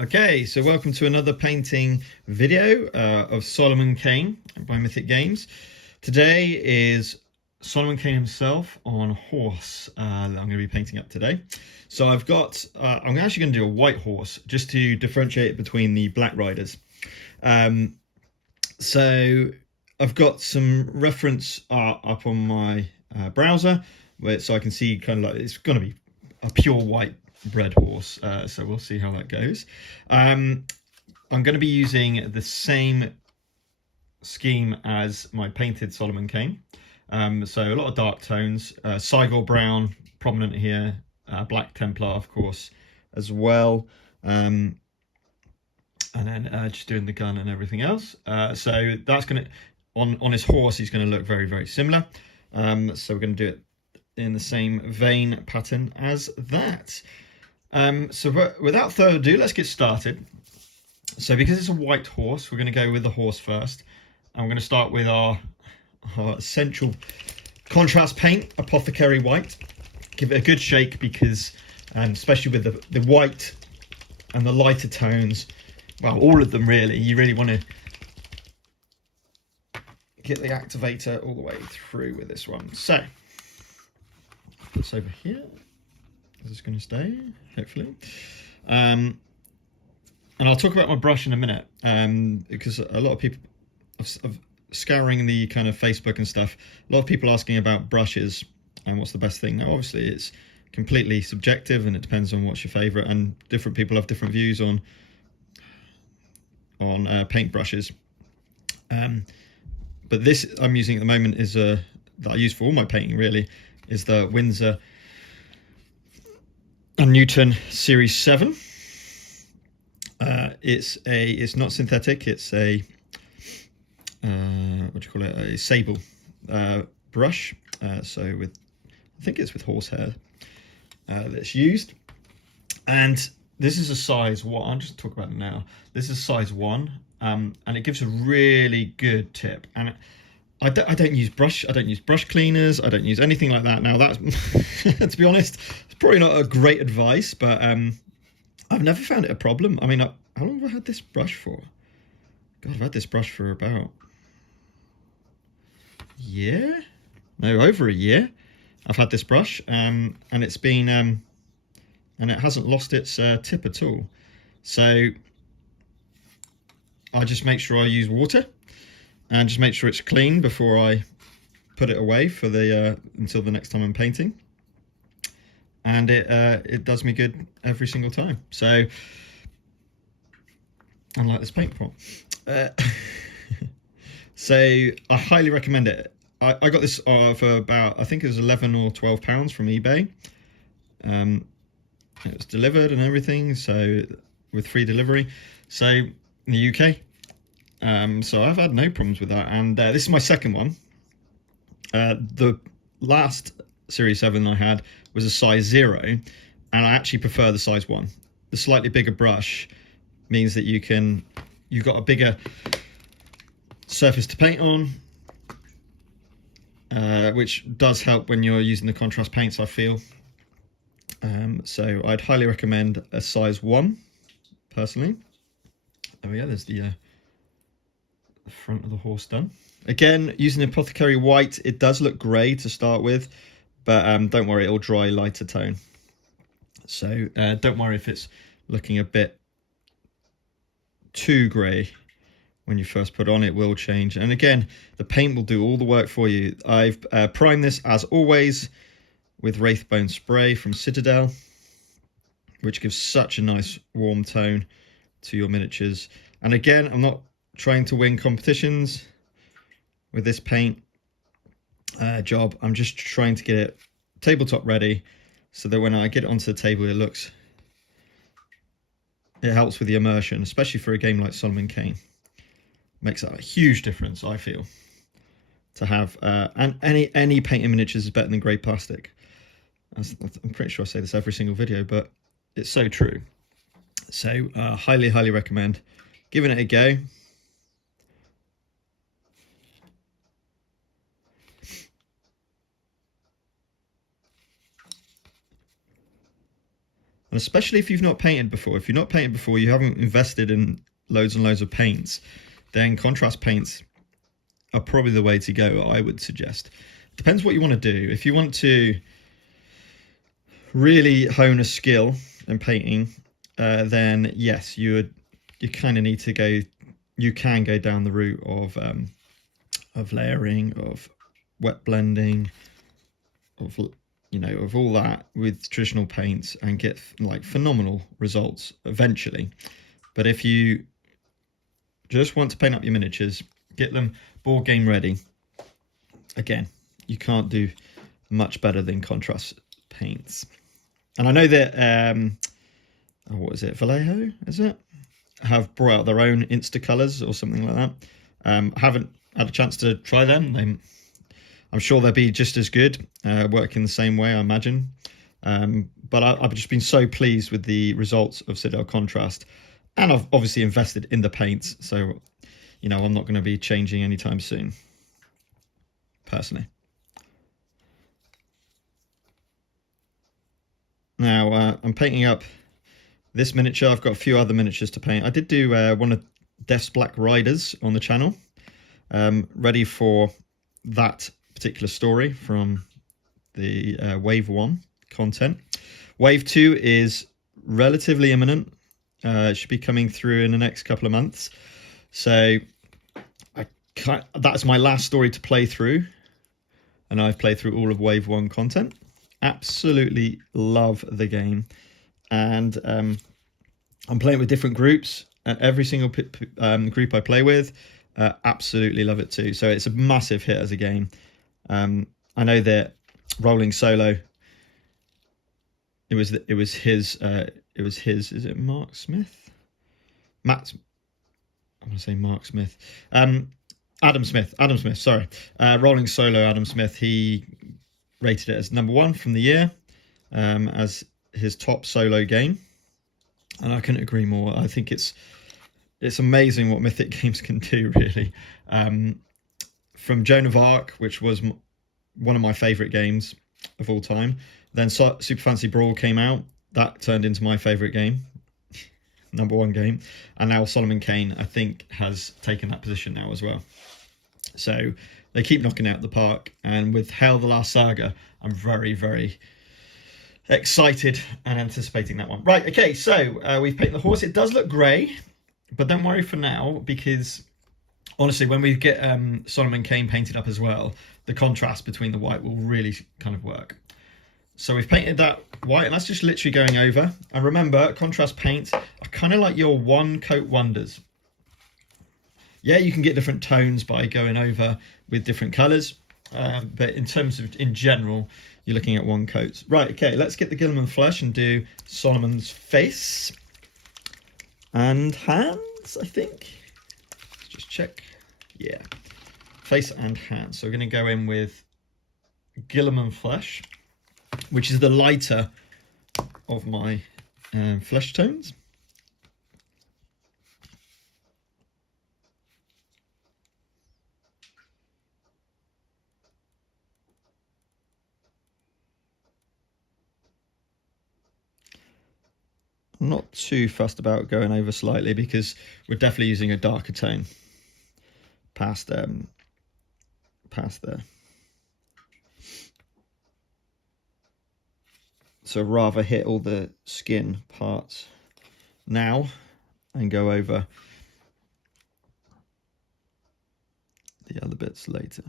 Okay, so welcome to another painting video of Solomon Kane by Mythic Games. Today is Solomon Kane himself on horse that I'm going to be painting up today. So I've got, I'm actually going to do a white horse just to differentiate between the black riders. So I've got some reference art up on my browser, so I can see kind of like it's going to be a pure white bred horse. So we'll see how that goes. I'm going to be using the same scheme as my painted Solomon Kane. So a lot of dark tones, Cygor Brown prominent here, black Templar of course as well. And then just doing the gun and everything else. So that's going to, on his horse, he's going to look very, very similar. So we're going to do it in the same vein pattern as that. So without further ado, let's get started. So because it's a white horse, we're going to go with the horse first. And we're going to start with our essential contrast paint, Apothecary White. Give it a good shake because, especially with the white and the lighter tones, well, all of them really, you really want to get the activator all the way through with this one. So, put this over here. Is this going to stay? Hopefully. And I'll talk about my brush in a minute, because a lot of people, of scouring the kind of Facebook and stuff, a lot of people asking about brushes and what's the best thing. Now, obviously, it's completely subjective and it depends on what's your favourite, and different people have different views on paintbrushes. But this I'm using at the moment is that I use for all my painting really is the Winsor and Newton Series 7. It's not synthetic. It's a what do you call it? A sable brush. So I think it's with horsehair that's used, and this is a size 1. I'll just talk about it now. This is size 1, and it gives a really good tip. And I don't use brush cleaners. I don't use anything like that. Now that's to be honest, it's probably not a great advice, but I've never found it a problem. I mean, how long have I had this brush for? God, I've had this brush for about a year. No, over a year. I've had this brush, and it's been and it hasn't lost its tip at all. So I just make sure I use water and just make sure it's clean before I put it away for the until the next time I'm painting. And it does me good every single time. So unlike this paint pot. So I highly recommend it. I got this for about, I think it was £11 or £12 from eBay. It was delivered and everything, so with free delivery. So in the UK, so I've had no problems with that. And this is my second one. The last Series 7 I had was a size 0, and I actually prefer the size 1. The slightly bigger brush means that you've got a bigger surface to paint on, which does help when you're using the contrast paints, I feel. So I'd highly recommend a size 1, personally. Oh yeah, there's the front of the horse done. Again, using the Apothecary White, it does look grey to start with, but don't worry, it'll dry lighter tone. So don't worry if it's looking a bit too grey when you first put on. It will change. And again, the paint will do all the work for you. I've primed this as always with Wraithbone spray from Citadel, which gives such a nice warm tone to your miniatures. And again, I'm not trying to win competitions with this paint job. I'm just trying to get it tabletop ready so that when I get it onto the table, it helps with the immersion, especially for a game like Solomon Kane. Makes a huge difference, I feel, to have and any painting miniatures is better than grey plastic. I'm pretty sure I say this every single video, but it's so true. So highly recommend giving it a go. and especially if you've not painted before. If you've not painted before, you haven't invested in loads and loads of paints, then contrast paints are probably the way to go, I would suggest. Depends what you want to do. If you want to really hone a skill in painting, then yes, you kind of need to go. You can go down the route of layering, of wet blending, of of all that with traditional paints, and get like phenomenal results eventually. But if you just want to paint up your miniatures, get them board game ready, again, you can't do much better than contrast paints. And I know that what is it, Vallejo, is it, have brought out their own Insta Colors or something like that. Haven't had a chance to try them. I'm sure they'll be just as good, working the same way, I imagine. But I've just been so pleased with the results of Citadel Contrast, and I've obviously invested in the paints, so I'm not going to be changing anytime soon, personally. Now I'm painting up this miniature. I've got a few other miniatures to paint. I did do one of Death's Black Riders on the channel, ready for that particular story from the Wave 1 content. Wave 2 is relatively imminent. It should be coming through in the next couple of months. So that's my last story to play through, and I've played through all of Wave 1 content. Absolutely love the game, and I'm playing with different groups, and every single group I play with absolutely love it too. So it's a massive hit as a game. I know that rolling solo, it was his is it Mark Smith? I'm going to say Mark Smith. Adam Smith, sorry. Rolling solo Adam Smith, he rated it as #1 from the year, as his top solo game. And I couldn't agree more. I think it's amazing what Mythic games can do, really. From Joan of Arc, which was one of my favourite games of all time. Then Super Fancy Brawl came out. That turned into my favourite game, #1 game. And now Solomon Kane, I think, has taken that position now as well. So they keep knocking out the park. And with Hail the Last Saga, I'm very, very excited and anticipating that one. Right, okay, so we've painted the horse. It does look grey, but don't worry for now, because honestly, when we get Solomon Kane painted up as well, the contrast between the white will really kind of work. So we've painted that white, and that's just literally going over. And remember, contrast paints are kind of like your one coat wonders. Yeah, you can get different tones by going over with different colours, but in terms of, in general, you're looking at one coat. Right, okay, let's get the Guilliman Flesh and do Solomon's face and hands, I think. Let's just check. Yeah, face and hands. So we're going to go in with Guilliman Flesh, which is the lighter of my flesh tones. I'm not too fussed about going over slightly, because we're definitely using a darker tone past there. So rather hit all the skin parts now and go over the other bits later.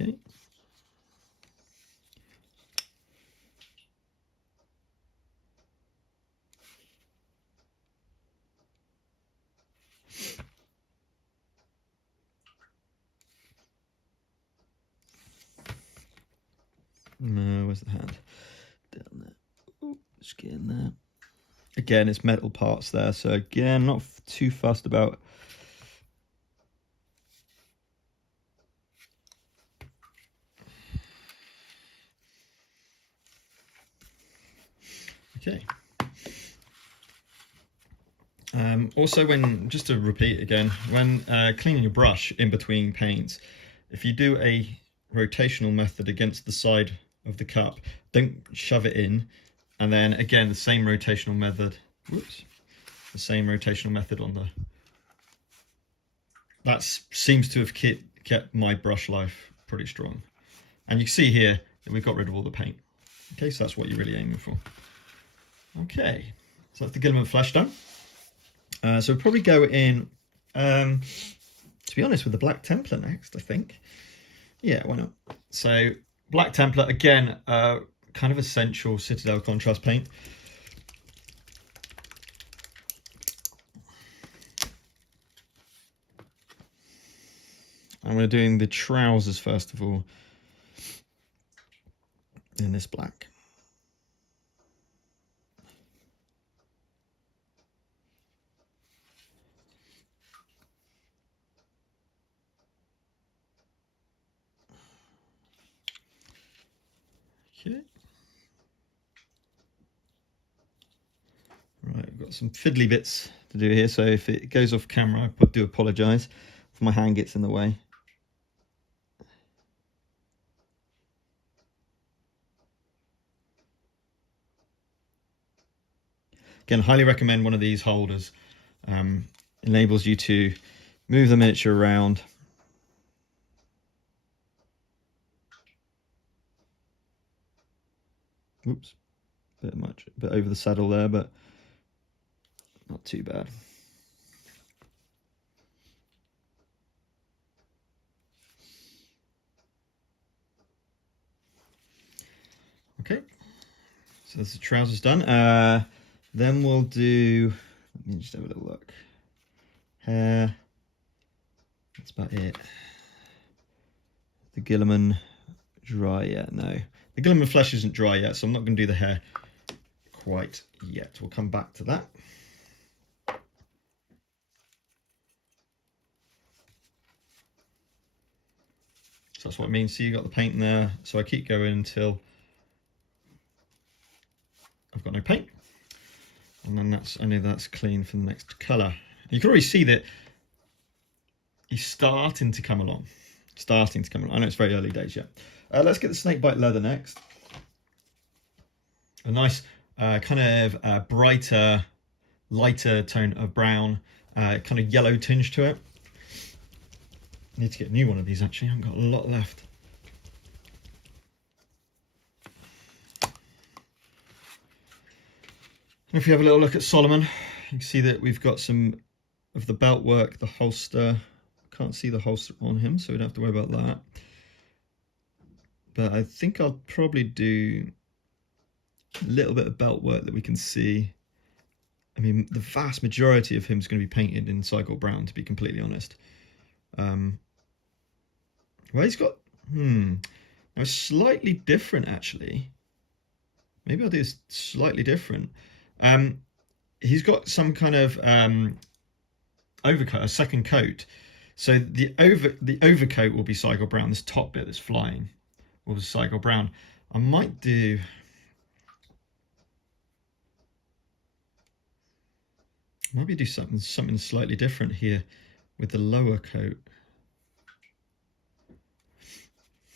Okay. No, where's the hand? Down there. Ooh, skin there. Again, it's metal parts there, so again, not too fussed about. Okay. Also, just to repeat again, when cleaning your brush in between paints, if you do a rotational method against the side of the cup, don't shove it in, and then again the same rotational method. Whoops, the same rotational method on the. That seems to have kept my brush life pretty strong, and you can see here that we've got rid of all the paint. Okay, so that's what you're really aiming for. Okay, so that's the Guilliman Flesh done. So we'll probably go in, to be honest, with the Black Templar next, I think. Yeah, why not? So Black Templar, again, kind of essential Citadel Contrast paint. And we're doing the trousers first of all in this black. Okay. Right, I've got some fiddly bits to do here, so if it goes off camera, I do apologise if my hand gets in the way. Again, highly recommend one of these holders. Enables you to move the miniature around. Oops, bit over the saddle there, but not too bad. Okay, so that's the trousers done. Then we'll do, let me just have a little look. Hair, that's about it. The Guilliman dry yet? No. The Guilliman Flesh isn't dry yet, so I'm not going to do the hair quite yet. We'll come back to that. So that's what it means. So you got the paint in there. So I keep going until I've got no paint. And then that's clean for the next colour. You can already see that he's starting to come along. I know it's very early days yet. Let's get the Snakebite Leather next. A nice kind of brighter, lighter tone of brown, kind of yellow tinge to it. I need to get a new one of these actually, I haven't got a lot left. And if you have a little look at Solomon, you can see that we've got some of the belt work, the holster. Can't see the holster on him, so we don't have to worry about that. But I think I'll probably do a little bit of belt work that we can see. I mean, the vast majority of him is going to be painted in Cygor Brown, to be completely honest. Well, he's got, it's slightly different actually. Maybe I'll do this slightly different. He's got some kind of overcoat, a second coat. So the overcoat will be Cygor Brown. This top bit that's flying will be Cygor Brown. I might do. Maybe do something slightly different here with the lower coat.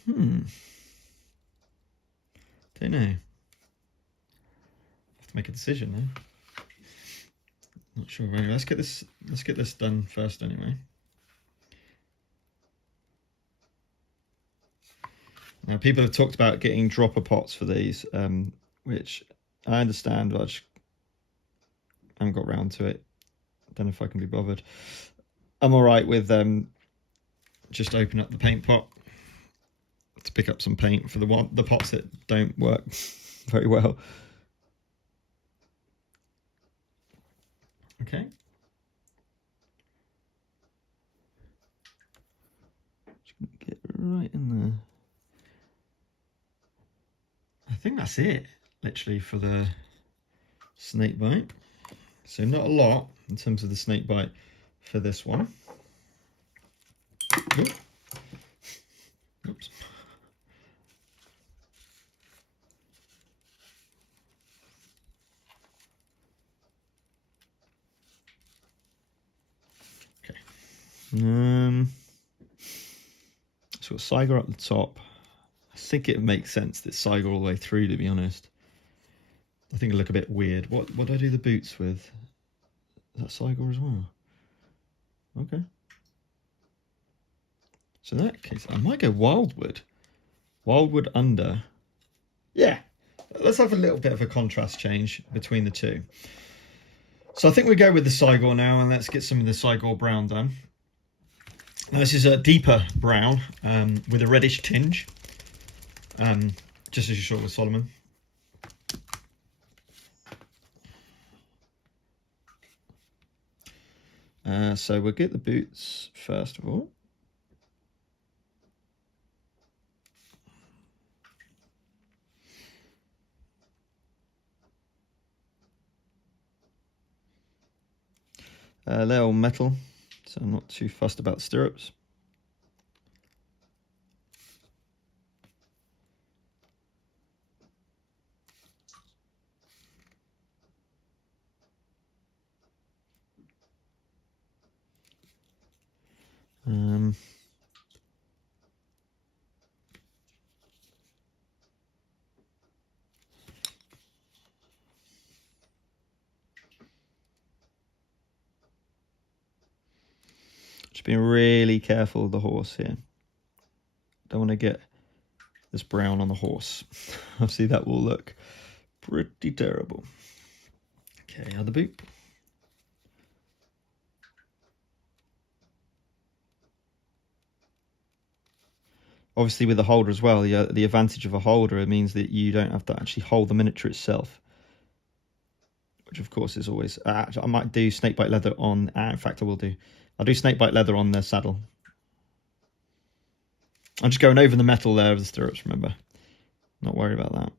Don't know. Have to make a decision now. Not sure. Let's get this done first anyway. Now people have talked about getting dropper pots for these, which I understand, but I just haven't got round to it. I don't know if I can be bothered. I'm alright with just open up the paint pot to pick up some paint for the pots that don't work very well. Okay. Just gonna get right in there. I think that's it, literally, for the Snakebite. So not a lot in terms of the Snakebite for this one. Oops. So Cygor up the top. I think it makes sense that Cygor all the way through, to be honest. I think it'll look a bit weird. What do I do the boots with? Is that Cygor as well? Okay. So in that case, I might go Wyldwood. Wyldwood under. Yeah. Let's have a little bit of a contrast change between the two. So I think we go with the Cygor now, and let's get some of the Cygor Brown done. Now this is a deeper brown with a reddish tinge, just as you saw with Solomon. So we'll get the boots first of all. They're all metal, so I'm not too fussed about the stirrups. Just being really careful of the horse here. Don't want to get this brown on the horse. Obviously that will look pretty terrible. Okay, other boot. Obviously with the holder as well, the advantage of a holder, it means that you don't have to actually hold the miniature itself. Which of course is always... I might do Snakebite Leather on... in fact I will do. I'll do Snakebite Leather on the saddle. I'm just going over the metal there of the stirrups, remember. Not worried about that.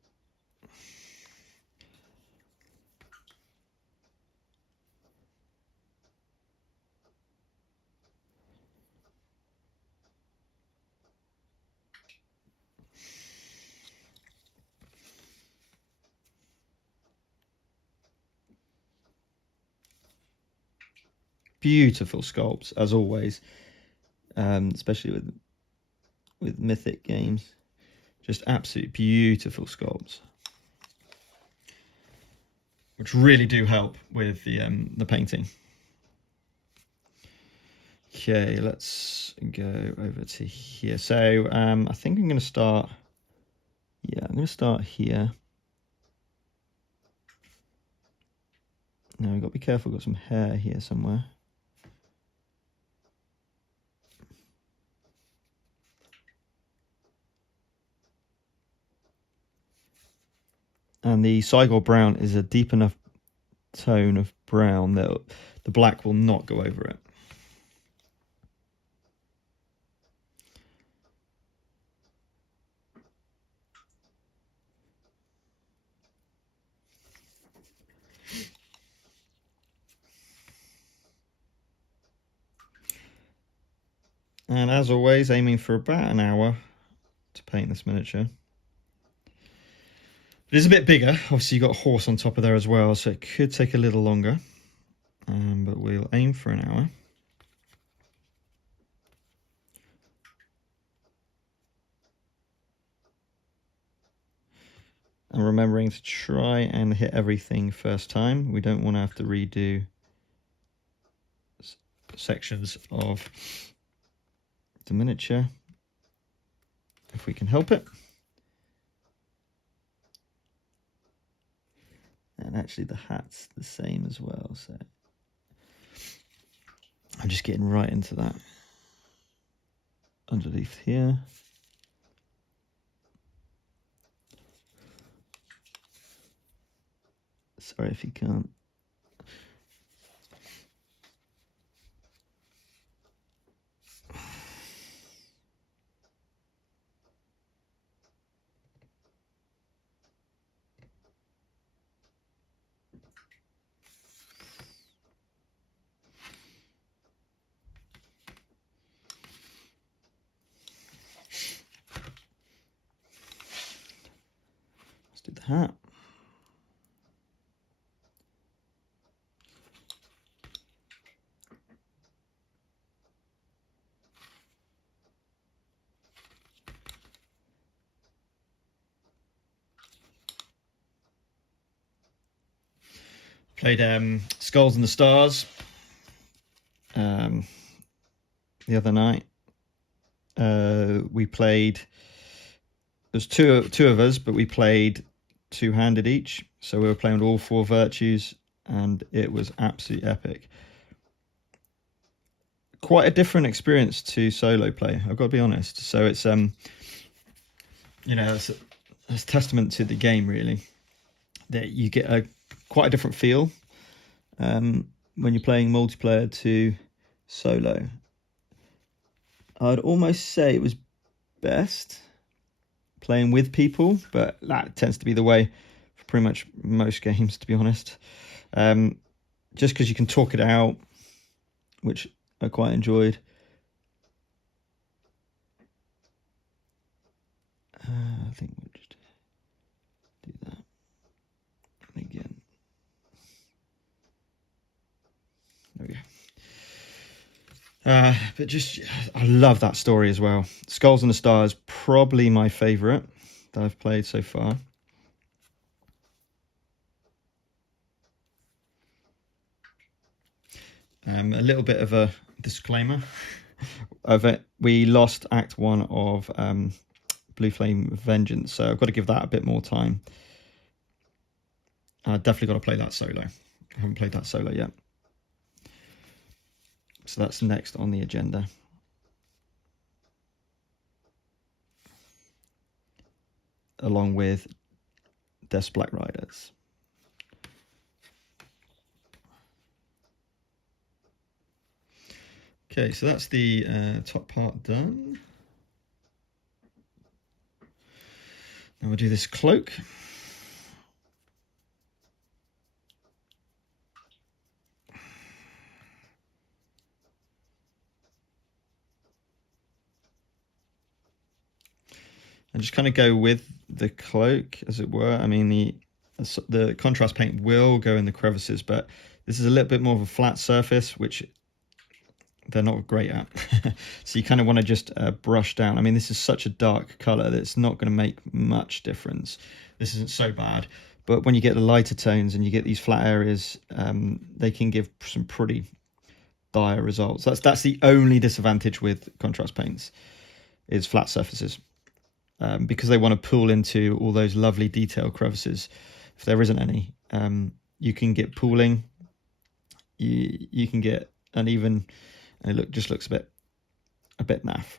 Beautiful sculpts, as always. Especially with Mythic games. Just absolutely beautiful sculpts. Which really do help with the painting. Okay, let's go over to here. So I think I'm going to start... Yeah, I'm going to start here. Now we've got to be careful, we've got some hair here somewhere. And the Cygor Brown is a deep enough tone of brown that the black will not go over it. And as always, aiming for about an hour to paint this miniature. It is a bit bigger. Obviously, you've got a horse on top of there as well, so it could take a little longer. But we'll aim for an hour. And remembering to try and hit everything first time. We don't want to have to redo sections of the miniature if we can help it. And actually the hat's the same as well, so I'm just getting right into that underneath here. Sorry if you can't. Let's do the hat. Played Skulls and the Stars the other night. We played. There's two of us, but we played two-handed each. So we were playing with all 4 virtues, and it was absolutely epic. Quite a different experience to solo play, I've got to be honest. So it's you know, it's testament to the game really, that you get quite a different feel when you're playing multiplayer to solo. I'd almost say it was best playing with people, but that tends to be the way for pretty much most games, to be honest. Just because you can talk it out, which I quite enjoyed. I think we'll just do that again. There we go. But just, I love that story as well. Skulls and the Stars, probably my favourite that I've played so far. A little bit of a disclaimer of it. We lost Act 1 of Blue Flame Vengeance, so I've got to give that a bit more time. I definitely got to play that solo. I haven't played that solo yet. So that's next on the agenda. Along with Death's Black Riders. Okay, so that's the top part done. Now we'll do this cloak. And just kind of go with the cloak, as it were. I mean, the contrast paint will go in the crevices, but this is a little bit more of a flat surface, which they're not great at. So you kind of want to just brush down. I mean, this is such a dark color that it's not going to make much difference. This isn't so bad, but when you get the lighter tones and you get these flat areas, they can give some pretty dire results. That's the only disadvantage with contrast paints, is flat surfaces. Because they want to pull into all those lovely detail crevices. If there isn't any, you can get pooling. You can get uneven, and it just looks a bit naff.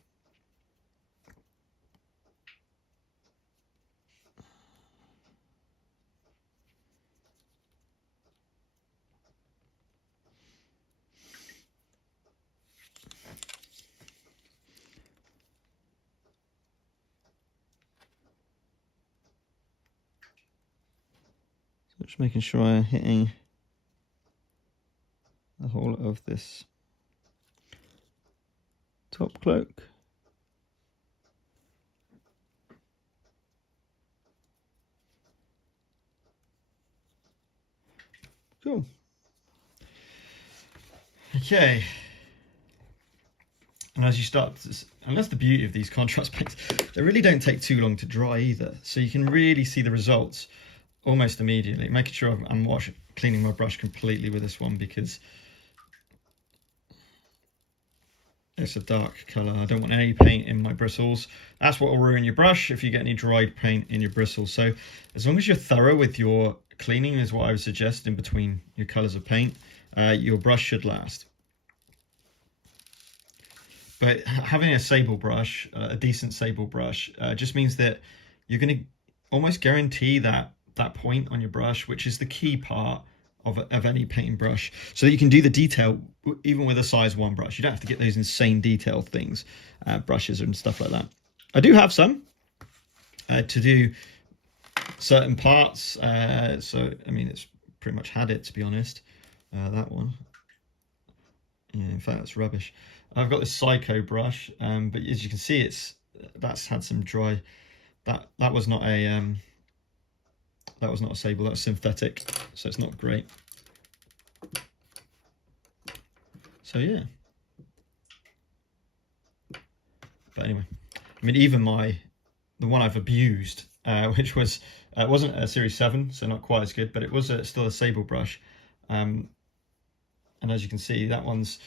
Just making sure I'm hitting the whole of this top cloak. Cool. Okay. And as you start to, and that's the beauty of these contrast paints, they really don't take too long to dry either. So you can really see the results almost immediately. Making sure I'm cleaning my brush completely with this one, because it's a dark colour. I don't want any paint in my bristles. That's what will ruin your brush if you get any dried paint in your bristles. So as long as you're thorough with your cleaning, is what I would suggest, in between your colours of paint, your brush should last. But having a sable brush, a decent sable brush, just means that you're going to almost guarantee that point on your brush, which is the key part of any painting brush, so that you can do the detail even with a size 1 brush. You don't have to get those insane detail things, brushes and stuff like that. I do have some to do certain parts, so I mean, it's pretty much had it, to be honest. That one, yeah, in fact, that's rubbish. I've got this Psycho brush, but as you can see, that's had some dry. That was not a sable, that's synthetic, so it's not great. So yeah. But anyway, I mean, even the one I've abused, which was, it wasn't a Series 7, so not quite as good, but it was still a sable brush. And as you can see, that one's,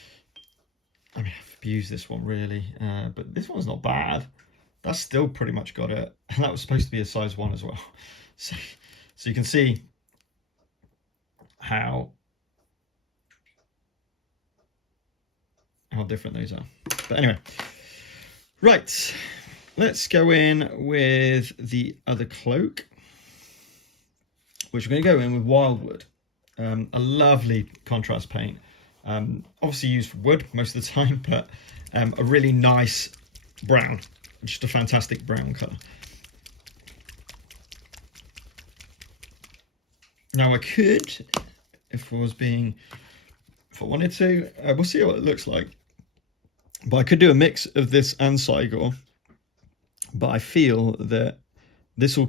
I mean, I've abused this one really, but this one's not bad. That's still pretty much got it. And that was supposed to be a size 1 as well. So you can see how different those are. But anyway, right, let's go in with the other cloak, which we're going to go in with Wyldwood. A lovely contrast paint. Obviously used for wood most of the time, but a really nice brown, just a fantastic brown colour. Now I could, if I wanted to, we'll see what it looks like. But I could do a mix of this and Cygor. But I feel that this will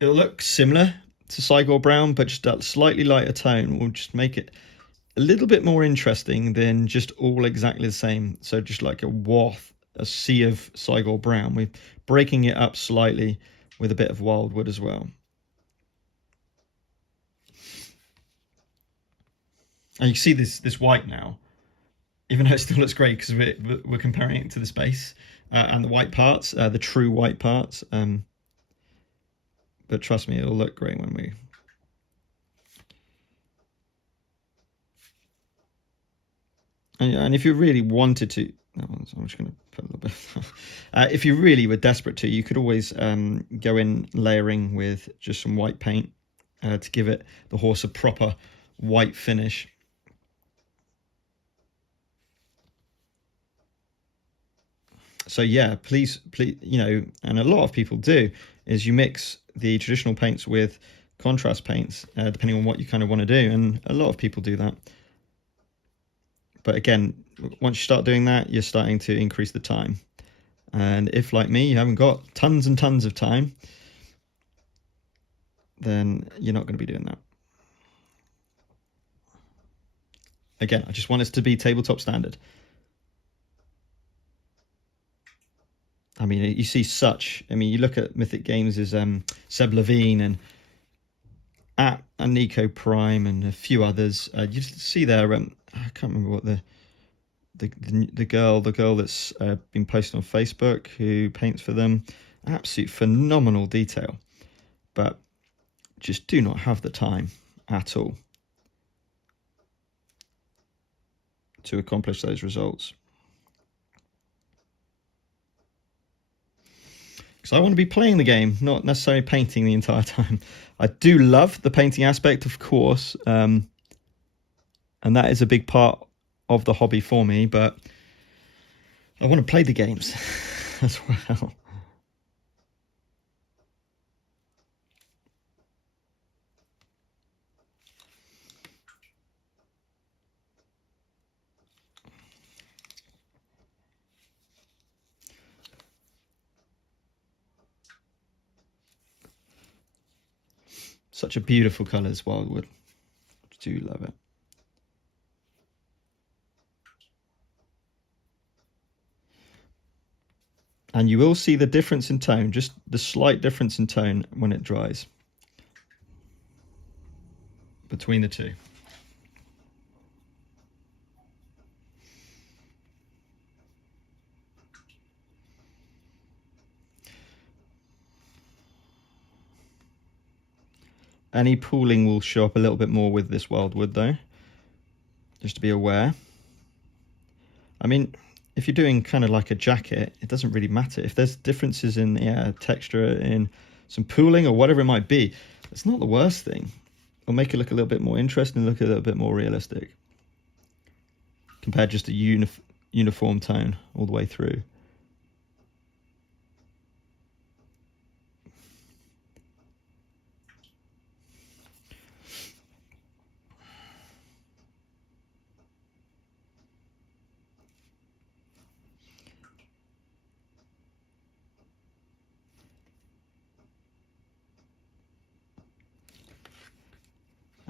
it'll look similar to Cygor Brown, but just a slightly lighter tone will just make it a little bit more interesting than just all exactly the same. So just like a sea of Cygor Brown. We're breaking it up slightly with a bit of Wyldwood as well. And you see this white now, even though it still looks great because we're comparing it to this base and the white parts, the true white parts. But trust me, it'll look great when we... And if you really wanted to... I'm just going to put a little bit... if you really were desperate to, you could always go in layering with just some white paint to give the horse a proper white finish. So yeah, please, and a lot of people do, is you mix the traditional paints with contrast paints, depending on what you kind of want to do, and a lot of people do that. But again, once you start doing that, you're starting to increase the time. And if, like me, you haven't got tons and tons of time, then you're not going to be doing that. Again, I just want us to be tabletop standard. I mean, you see you look at Mythic Games as Seb Levine and Nico Prime and a few others. You see there, I can't remember what the girl that's been posted on Facebook who paints for them. Absolute phenomenal detail, but just do not have the time at all to accomplish those results. Because I want to be playing the game, not necessarily painting the entire time. I do love the painting aspect, of course, and that is a big part of the hobby for me, but I want to play the games as well. Such a beautiful colour as Wyldwood. I do love it. And you will see the difference in tone, just the slight difference in tone when it dries between the two. Any pooling will show up a little bit more with this Wyldwood though, just to be aware. I mean, if you're doing kind of like a jacket, it doesn't really matter. If there's differences in the texture, in some pooling or whatever it might be, it's not the worst thing. It'll make it look a little bit more interesting, look a little bit more realistic, compared just a uniform tone all the way through.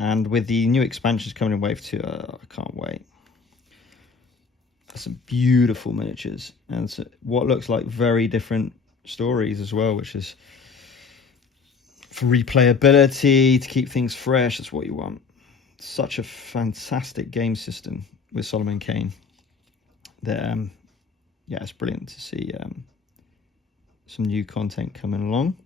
And with the new expansions coming in Wave 2, I can't wait. Some beautiful miniatures and what looks like very different stories as well, which is for replayability, to keep things fresh. That's what you want. such a fantastic game system with Solomon Kane. That yeah, it's brilliant to see some new content coming along.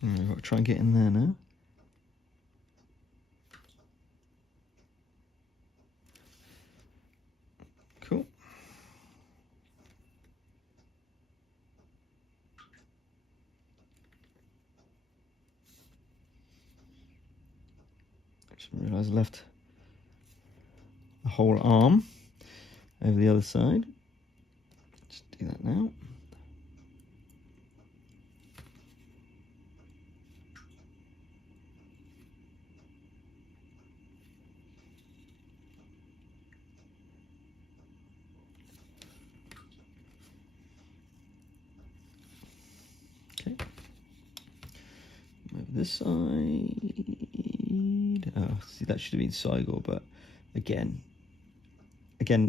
I've got to try and get in there now. Cool. Just realised I left a whole arm over the other side. Let's do that now. Okay. Over this side. Oh, see, that should have been Cygor, but again,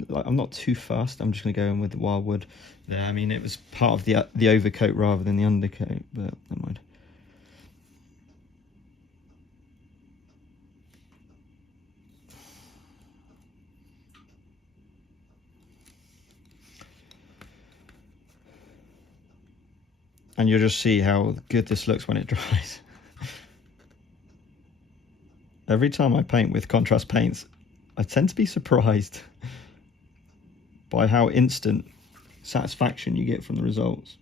like, I'm not too fast. I'm just going to go in with the Wyldwood there. I mean, it was part of the overcoat rather than the undercoat, but never mind. And you'll just see how good this looks when it dries. Every time I paint with contrast paints, I tend to be surprised by how instant satisfaction you get from the results.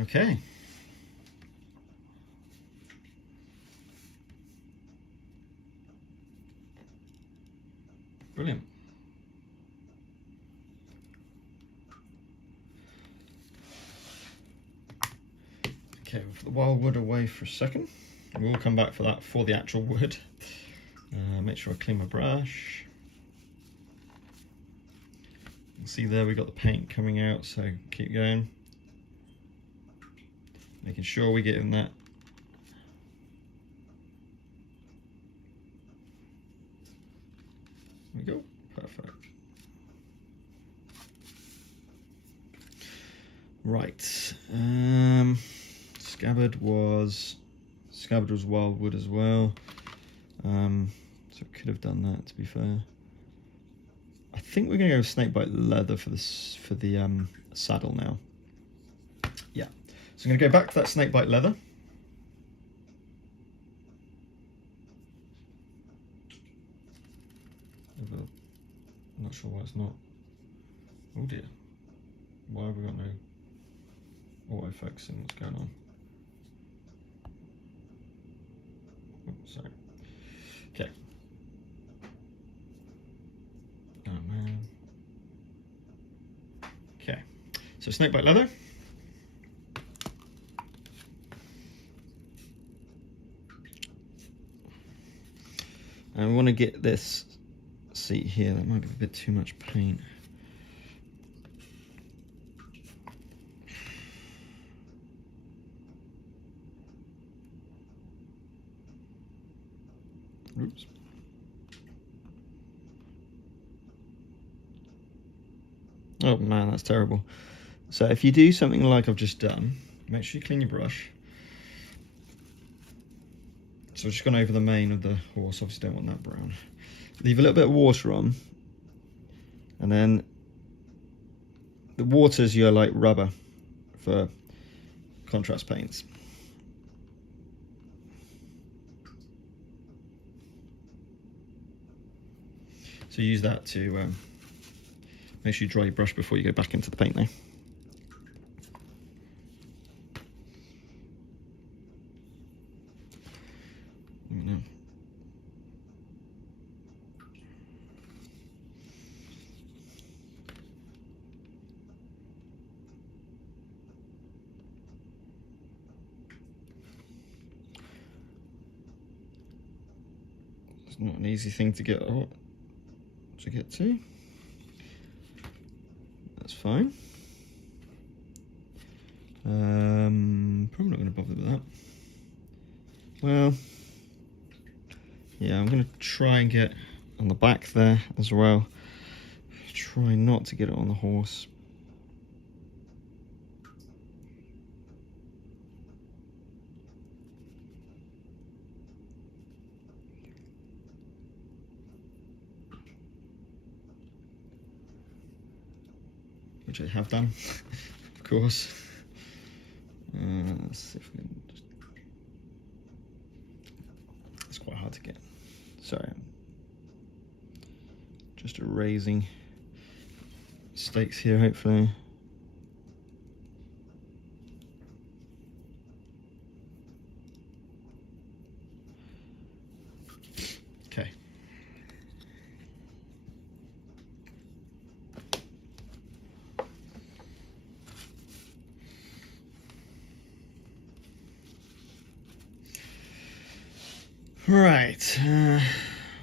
Okay. Brilliant. Okay, we'll put the Wyldwood away for a second. We'll come back for that for the actual wood. Make sure I clean my brush. See there, we got the paint coming out, so keep going. Making sure we get in that. There we go, perfect. Right, Scabbard was Wyldwood as well, so I could have done that, to be fair. I think we're going to go with Snakebite Leather for the saddle now. Yeah, so I'm going to go back to that Snakebite Leather. I'm not sure why it's not. Oh dear, why have we got no auto focusing? What's going on? Oh, sorry. Okay. Oh man. Okay, so Snakebite Leather. And we want to get this seat here. That might be a bit too much paint. Oops. Oh man, that's terrible. So if you do something like I've just done, make sure you clean your brush. So I've just gone over the mane of the horse, obviously don't want that brown. Leave a little bit of water on, and then the water's your like rubber for contrast paints. So use that to make sure you dry your brush before you go back into the paint now. It's not an easy thing to get to. That's fine. Probably not going to bother with that. Well, yeah, I'm going to try and get on the back there as well. Try not to get it on the horse. Which I have done, of course. Let's see if we can just... It's quite hard to get. Sorry. Just erasing stakes here, hopefully. Okay. Right,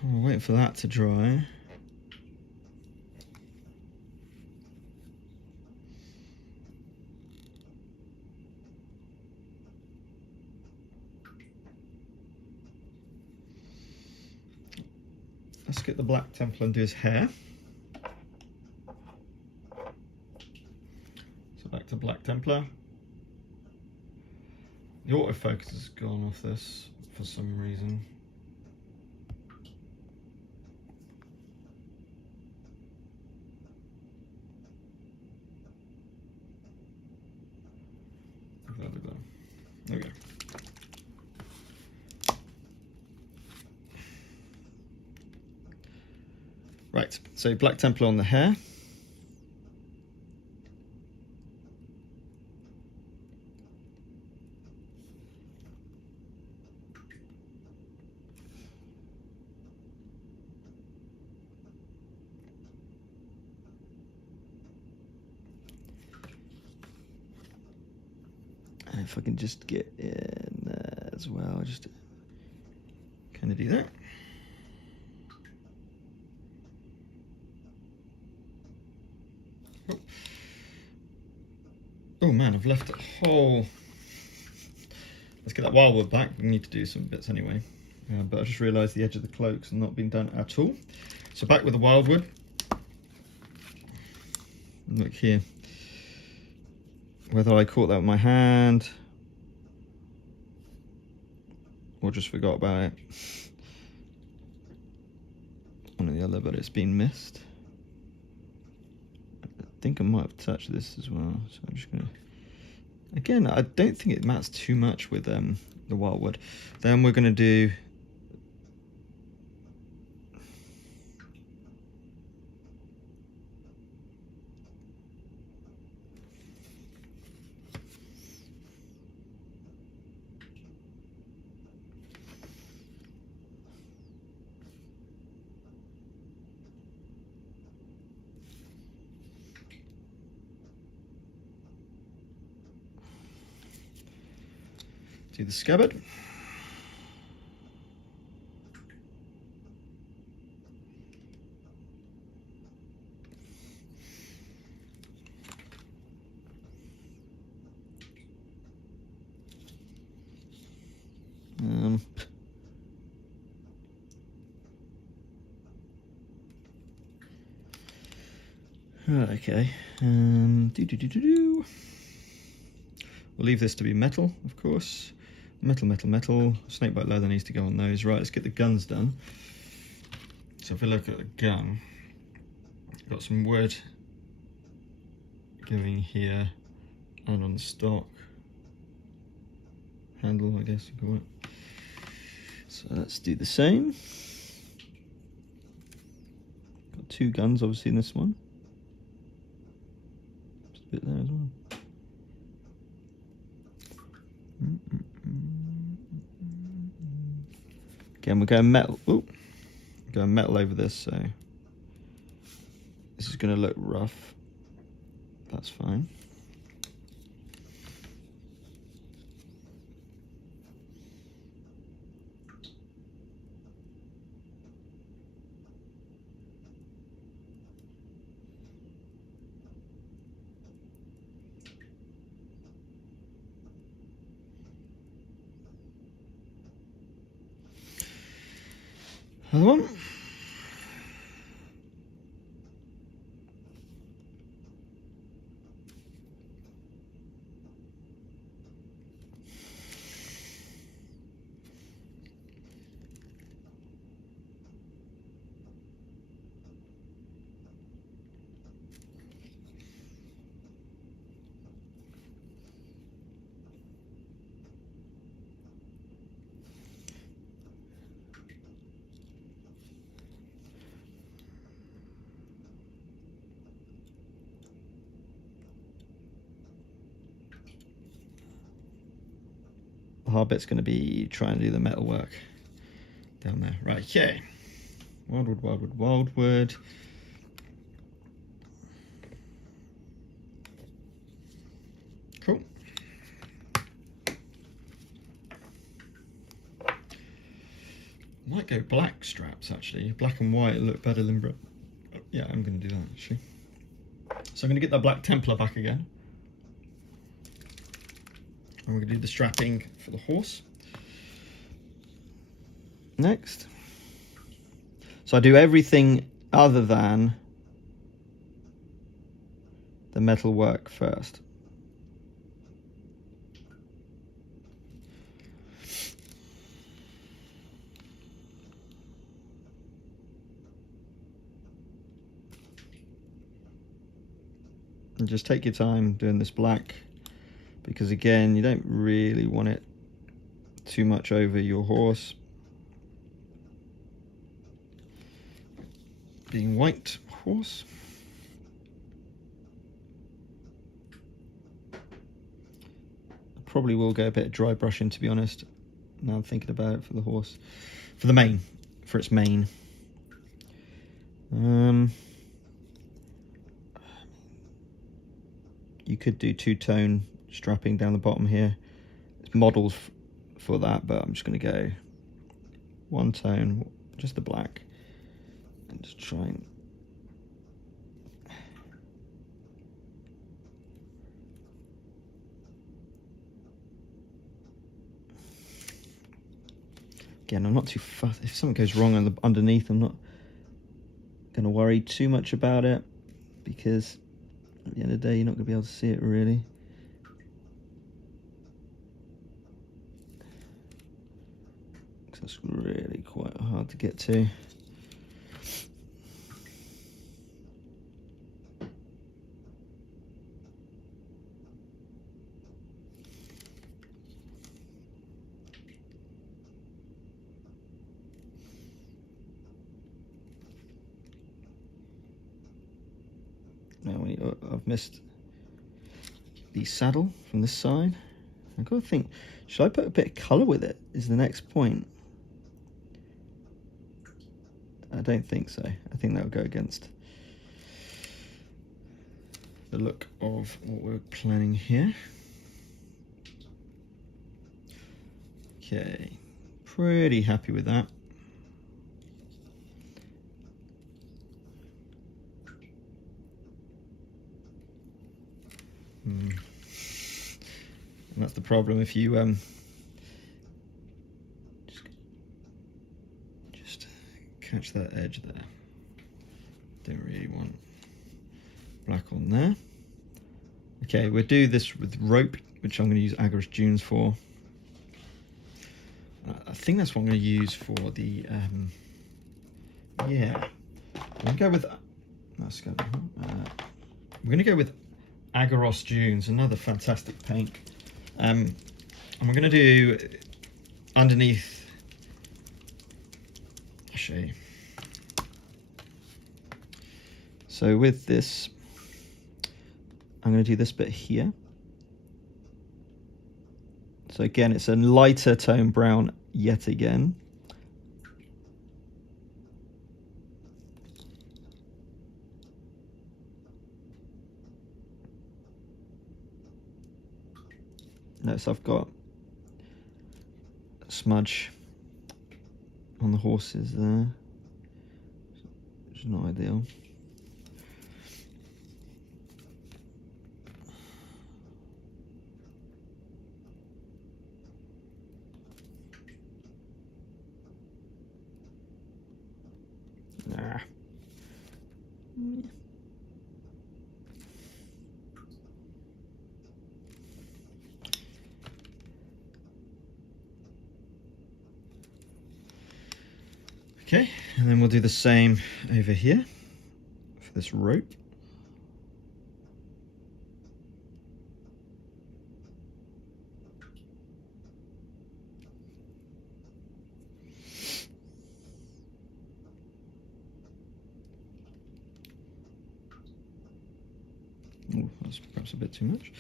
we'll wait for that to dry. Let's get the Black Templar and do his hair. So back to Black Templar. The autofocus has gone off this for some reason. There we go. Right, so Black Templar on the hair. And if I can just get in there as well, just kind of do that. Oh man, I've left a whole... Let's get that Wyldwood back. We need to do some bits anyway. But I just realised the edge of the cloak's not been done at all. So back with the Wyldwood. Look here. Whether I caught that with my hand or just forgot about it. One or the other, but it's been missed. I think I might have touched this as well, so I'm just gonna... Again, I don't think it matters too much with the Wyldwood. Then we're gonna do... do the scabbard. Right, okay. We'll leave this to be metal, of course. Metal, metal, metal. Snakebite leather needs to go on those. Right, let's get the guns done. So if we look at the gun, we've got some wood going here and on the stock handle, I guess you call it. So let's do the same. Got two guns obviously in this one. Just a bit there as well. Again, we're going metal. Ooh, going metal over this, so this is going to look rough. That's fine. Another one. The hard bit's going to be trying to do the metal work down there. Right, okay. Wyldwood, Wyldwood, Wyldwood. Cool. Might go black straps actually. Black and white look better than. Yeah, I'm going to do that actually. So I'm going to get that black Templar back again. And we're going to do the strapping for the horse. Next. So I do everything other than the metal work first. And just take your time doing this black, because again, you don't really want it too much over your horse. Being white horse. I probably will go a bit of dry brushing, to be honest. Now I'm thinking about it for the horse. For the mane. For its mane. You could do two-tone strapping down the bottom here. It's models for that, but I'm just going to go one tone, just the black, and just try and again, I'm not too fussed. If something goes wrong underneath, I'm not going to worry too much about it, because at the end of the day, you're not going to be able to see it really. That's really quite hard to get to. Now I've missed the saddle from this side. I've got to think, should I put a bit of colour with it is the next point. I don't think so. I think that'll go against the look of what we're planning here. Okay, pretty happy with that. And that's the problem if you just catch that edge there. Don't really want black on there. Okay, we'll do this with rope, which I'm going to use Aggaros Dunes for. I think that's what I'm going to use for the yeah. I'm going to go with we're going to go with Aggaros Dunes, another fantastic paint. And we're going to do underneath. I'll show you. So with this, I'm going to do this bit here. So again, it's a lighter tone brown yet again. Notice I've got a smudge on the horses there, which is not ideal. Okay, and then we'll do the same over here for this rope. Oh, that's perhaps a bit too much.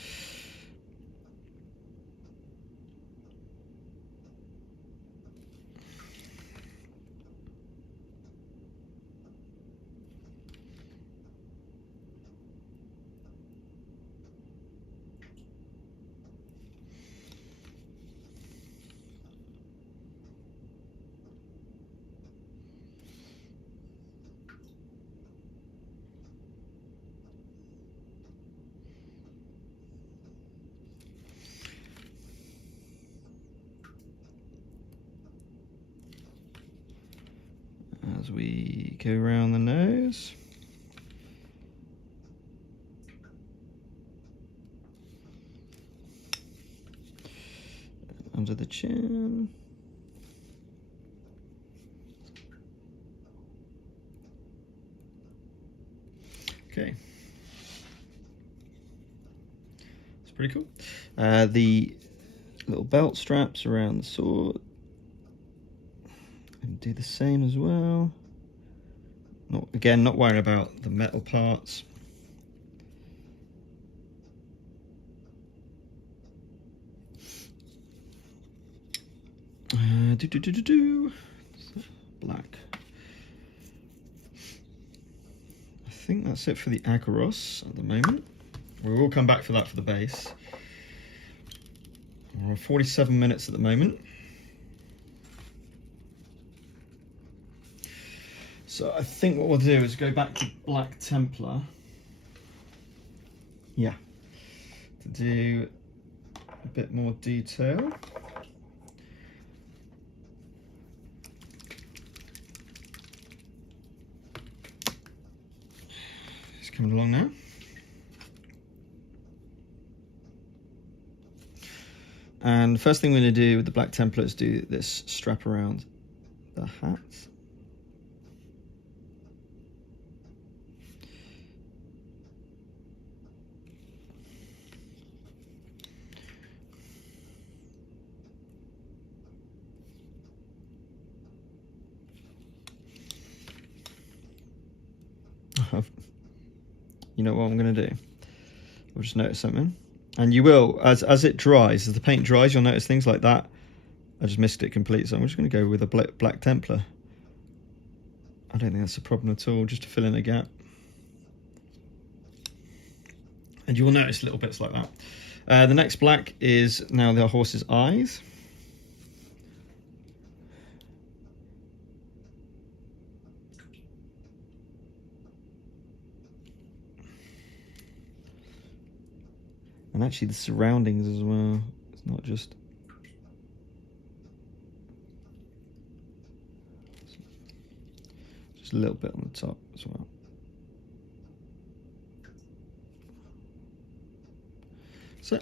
As we go around the nose. Under the chin. Okay. It's pretty cool. The little belt straps around the sword. And do the same as well. Not worrying about the metal parts. Black. I think that's it for the Aggaros at the moment. We will come back for that for the base. We're on 47 minutes at the moment. So I think what we'll do is go back to Black Templar. Yeah. To do a bit more detail. It's coming along now. And the first thing we're going to do with the Black Templar is do this strap around the hat. You know what I'm going to do? We'll just notice something. And you will, as it dries, as the paint dries, you'll notice things like that. I just missed it completely, so I'm just going to go with a Black Templar. I don't think that's a problem at all, just to fill in a gap. And you will notice little bits like that. The next black is now the horse's eyes. And actually the surroundings as well. It's not just... Just a little bit on the top as well. So,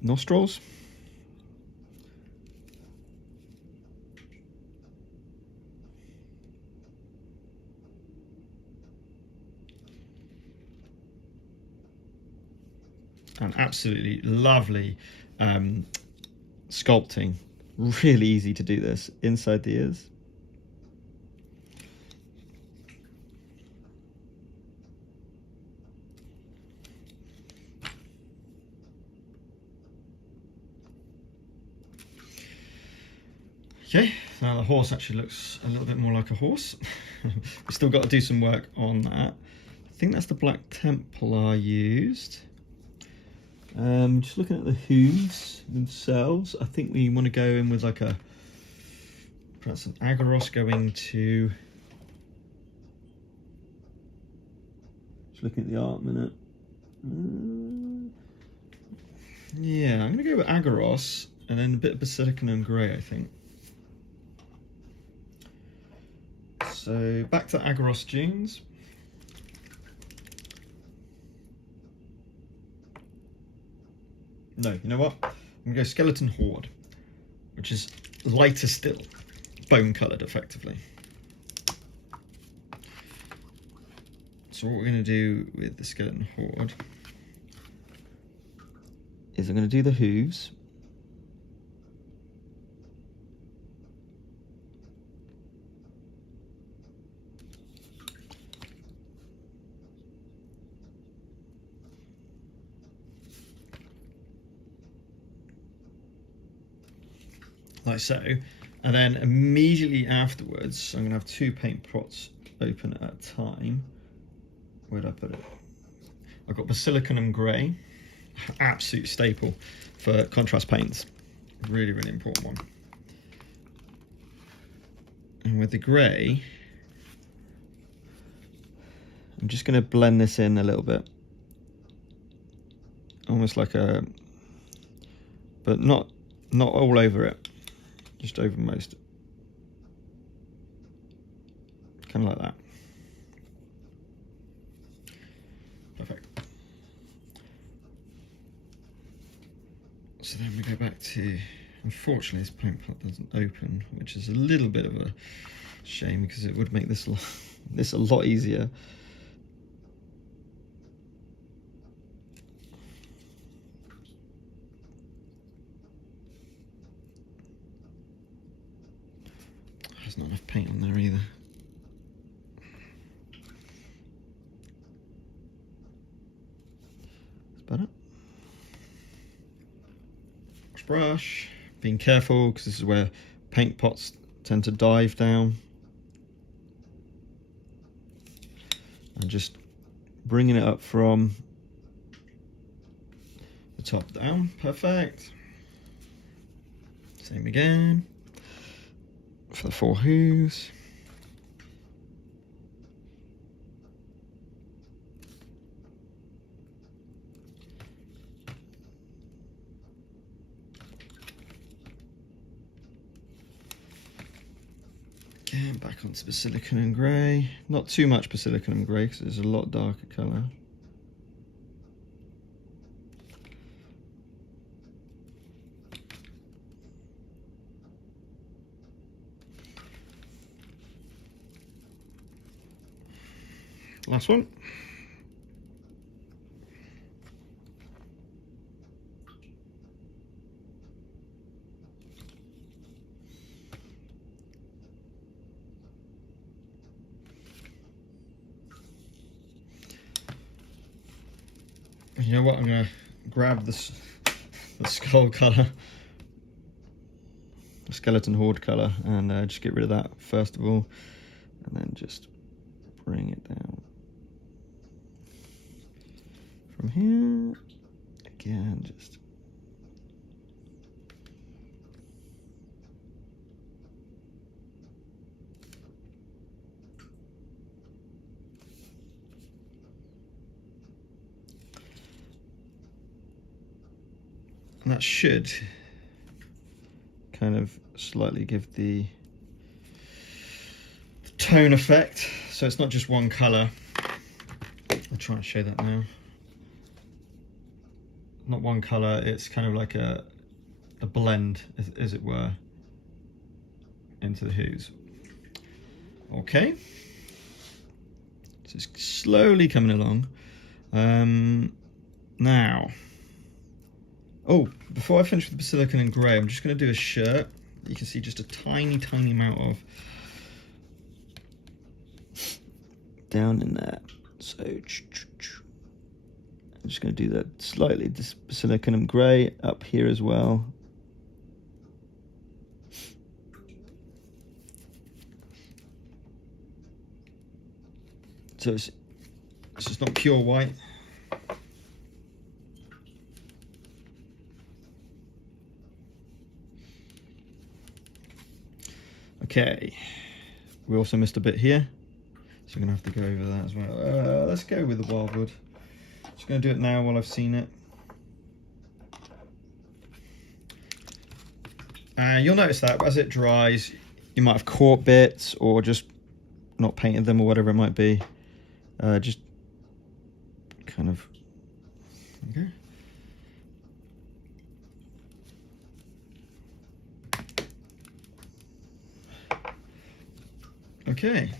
nostrils. And absolutely lovely sculpting. Really easy to do this inside the ears. Okay, now the horse actually looks a little bit more like a horse. We've still got to do some work on that. I think that's the Black Templar used. Just looking at the hooves themselves, I think we want to go in with like perhaps an Aggaros going to... Just looking at the art a minute. Yeah, I'm going to go with Aggaros and then a bit of Basilicanum Grey, I think. So back to Aggaros Dunes. No, you know what? I'm going to go Skeleton Horde, which is lighter still. bone coloured effectively. So what we're going to do with the Skeleton Horde is I'm going to do the hooves. Like so, and then immediately afterwards I'm going to have 2 paint pots open at a time. Where'd I put it? I've got Basilicanum Grey, absolute staple for contrast paints, really important one. And with the grey, I'm just going to blend this in a little bit, almost like a, but not all over it. Just over most, kind of like that. Perfect. So then we go back to, unfortunately this paint pot doesn't open, which is a little bit of a shame because it would make this a lot easier. There's not enough paint on there either. That's better. Brush, being careful because this is where paint pots tend to dive down. And just bringing it up from the top down. Perfect. Same again for the 4 hooves. Again, back onto Basilicanum Grey. Not too much Basilicanum Grey because it's a lot darker colour. Last one. You know what? I'm gonna grab the skull colour, the Skeleton Horde colour, and just get rid of that first of all, and then just bring it down from here. Again, just and that should kind of slightly give the tone effect, so it's not just one colour. I'll try and show that now. Not one colour, it's kind of like a blend, as it were, into the hooves. Okay, so it's slowly coming along. Now, oh, before I finish with the Basilicanum Grey, I'm just going to do a shirt. You can see just a tiny amount of down in there. So I'm just going to do that slightly, this Basilicanum Grey up here as well. So it's just not pure white. Okay, we also missed a bit here, so I'm going to have to go over that as well. Let's go with the Wyldwood. Just going to do it now while I've seen it. You'll notice that as it dries, you might have caught bits or just not painted them or whatever it might be. Just kind of, okay. Okay.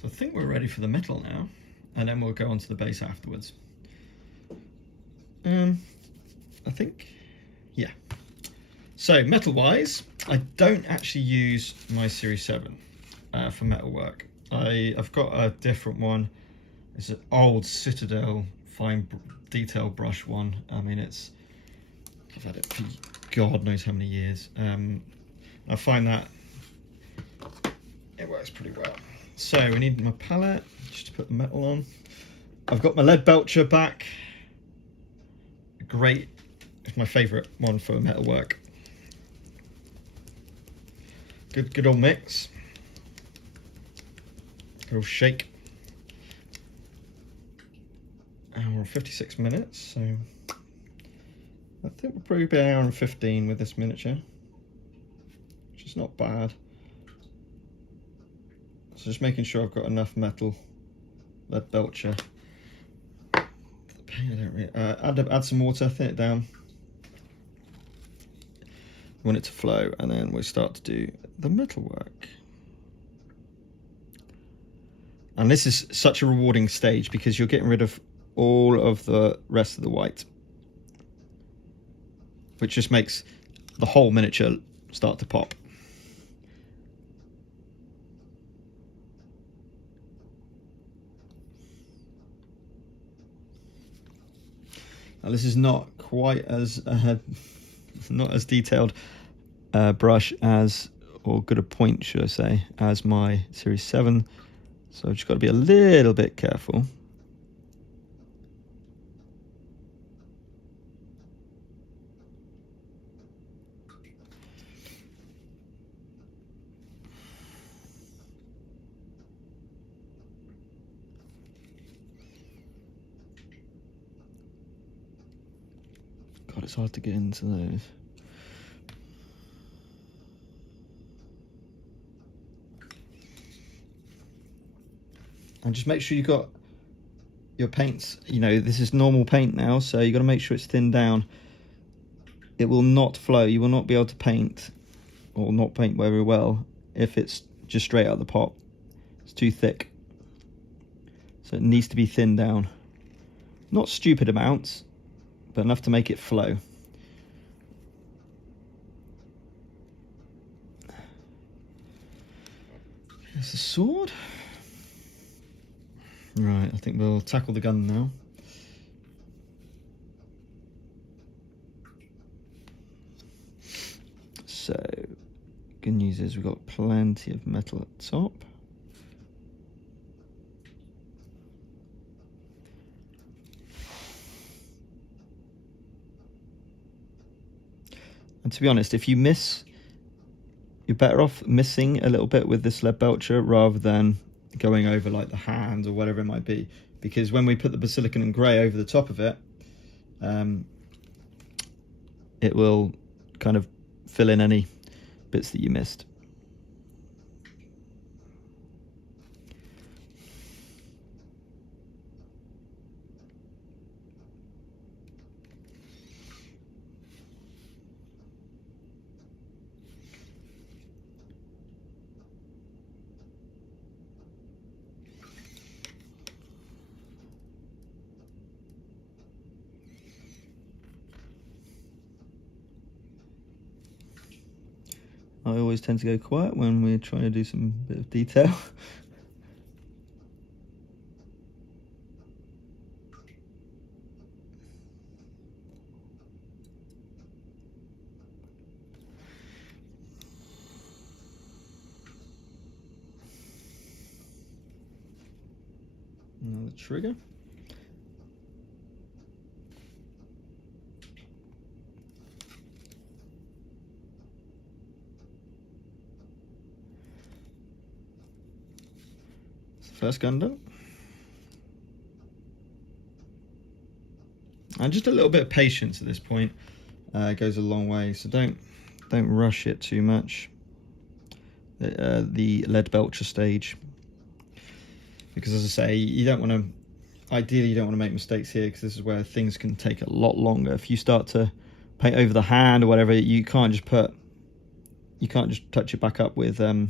So I think we're ready for the metal now, and then we'll go on to the base afterwards. I think, yeah. So metal-wise, I don't actually use my Series 7 for metalwork. I've got a different one. It's an old Citadel fine detail brush one. I mean, I've had it for God knows how many years. I find that it works pretty well. So we need my palette just to put the metal on. I've got my Leadbelcher back. Great, it's my favourite one for metalwork. Good old mix. Good old shake. And we're on 56 minutes, so I think we'll probably be an hour and 15 with this miniature, which is not bad. So just making sure I've got enough metal, Leadbelcher. Add some water, thin it down. We want it to flow, and then we start to do the metalwork. And this is such a rewarding stage because you're getting rid of all of the rest of the white, which just makes the whole miniature start to pop. Now this is not quite as not as detailed brush as, or good a point should I say, as my Series 7, so I've just got to be a little bit careful. God, it's hard to get into those. And just make sure you've got your paints, you know, this is normal paint now, so you've got to make sure it's thinned down. It will not flow, you will not be able to paint, or not paint very well, if it's just straight out the pot. It's too thick. So it needs to be thinned down. Not stupid amounts, but enough to make it flow. There's the sword. Right, I think we'll tackle the gun now. So, good news is we've got plenty of metal at the top. And to be honest, if you miss, you're better off missing a little bit with this Leadbelcher rather than going over like the hand or whatever it might be, because when we put the Basilicanum Grey over the top of it, it will kind of fill in any bits that you missed. I always tend to go quiet when we're trying to do some bit of detail. Now the trigger. First gun done. And just a little bit of patience at this point goes a long way, so don't rush it too much. The Leadbelcher stage, because as I say, you don't want to ideally you don't want to make mistakes here, because this is where things can take a lot longer. If you start to paint over the hand or whatever, you can't just touch it back up with a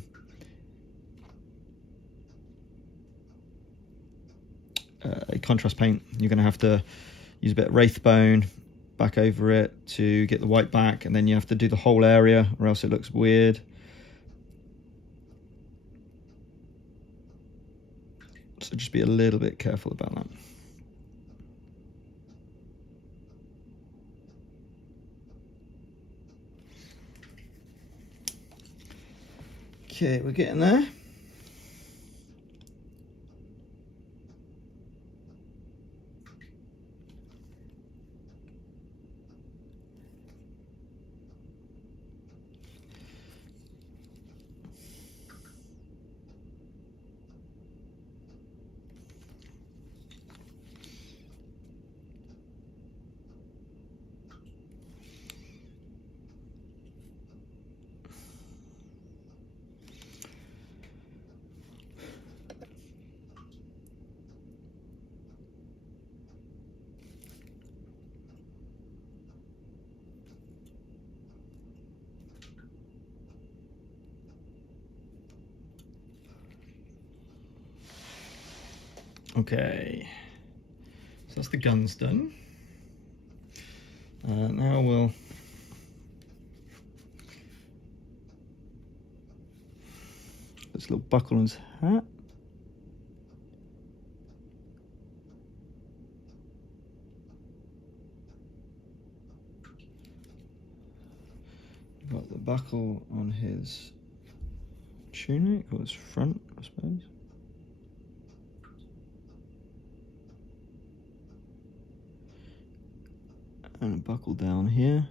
contrast paint. You're going to have to use a bit of Wraithbone back over it to get the white back, and then you have to do the whole area or else it looks weird. So just be a little bit careful about that. Okay, we're getting there. Okay, so that's the guns done. Now we'll this little buckle on his hat. Got the buckle on his tunic, or his front, I suppose. And a buckle down here.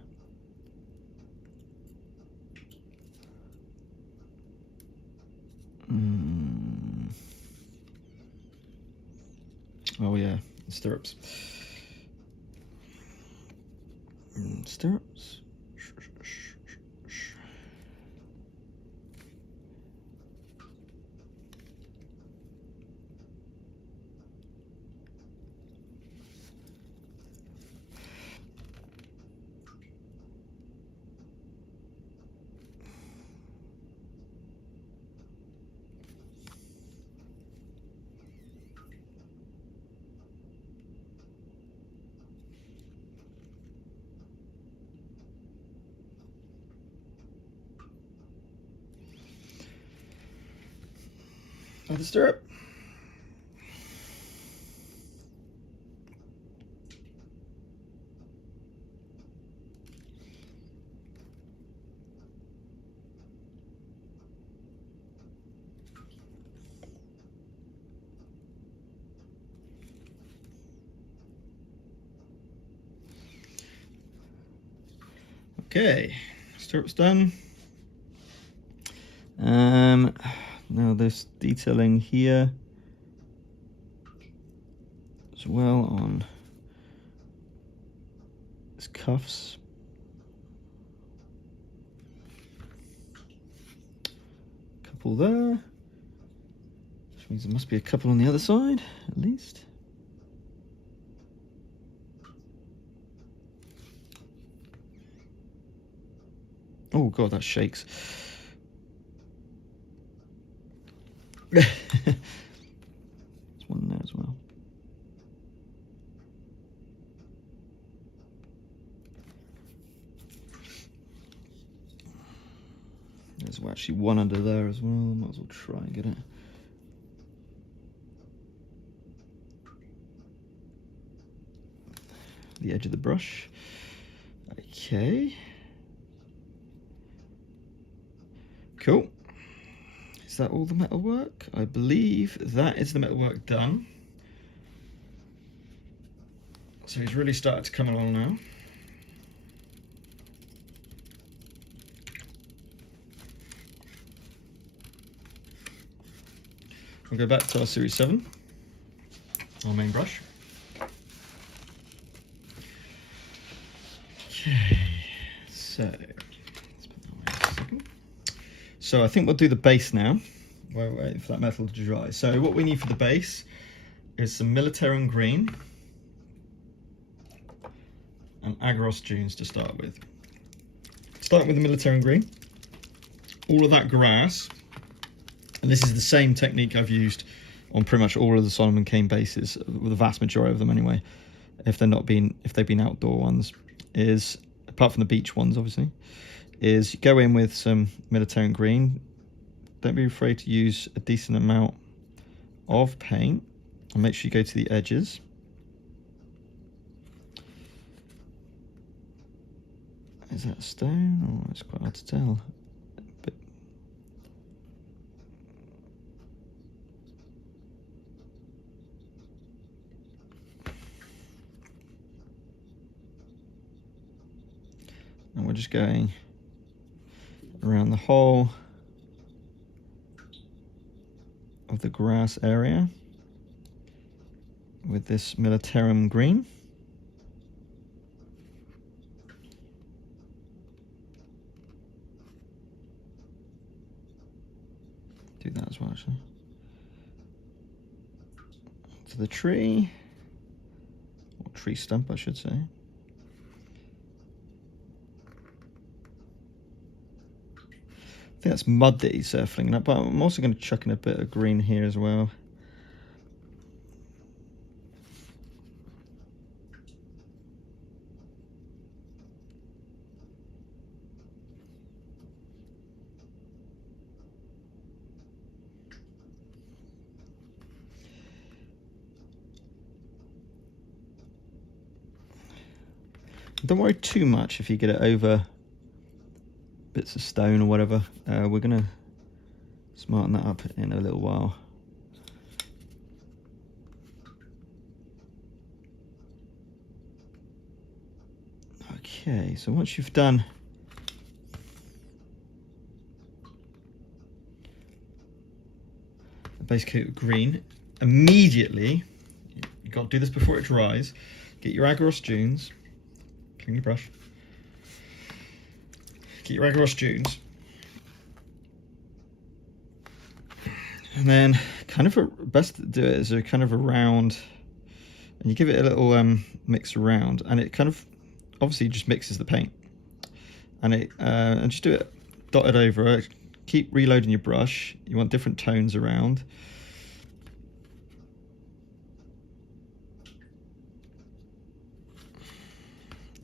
Oh yeah, stirrups. Stirrups. The stirrup. Okay, stirrups done. Now this detailing here as well on his cuffs. Couple there, which means there must be a couple on the other side at least. Oh god, that shakes. There's one there as well. There's actually one under there as well. Might as well try and get it. The edge of the brush. Okay. Cool. Is that all the metalwork? I believe that is the metalwork done. So he's really started to come along now. We'll go back to our Series 7, our main brush. Okay, so let's put that away for a second. So I think we'll do the base now. We're waiting for that metal to dry. So what we need for the base is some Militarum Green and Aggaros Dunes to start with. Starting with the Militarum Green, all of that grass, and this is the same technique I've used on pretty much all of the Solomon Kane bases, the vast majority of them anyway, if they've been outdoor ones, is, apart from the beach ones obviously, is you go in with some Militarum Green. Don't be afraid to use a decent amount of paint, and make sure you go to the edges. Is that a stone? Oh, it's quite hard to tell. But and we're just going around the whole of the grass area with this Militarum Green. Do that as well, actually. To the tree, or tree stump, I should say. I think that's mud that he's flinging up, but I'm also going to chuck in a bit of green here as well. Don't worry too much if you get it over bits of stone or whatever. We're going to smarten that up in a little while. Okay, so once you've done a base coat of green, immediately, you've got to do this before it dries, get your Aggaros Dunes, clean your brush, get your Aggaros Dunes, and then kind of best to do it is a kind of around, and you give it a little mix around, and it kind of obviously just mixes the paint, and and just do it dotted over it. Keep reloading your brush. You want different tones around.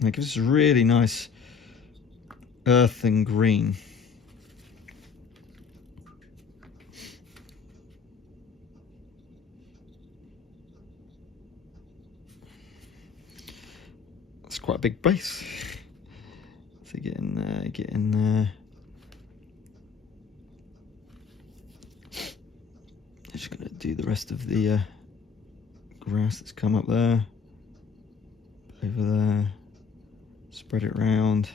And it gives us a really nice earth and green. It's quite a big base. So get in there, get in there. I'm just going to do the rest of the grass that's come up there, over there, spread it around.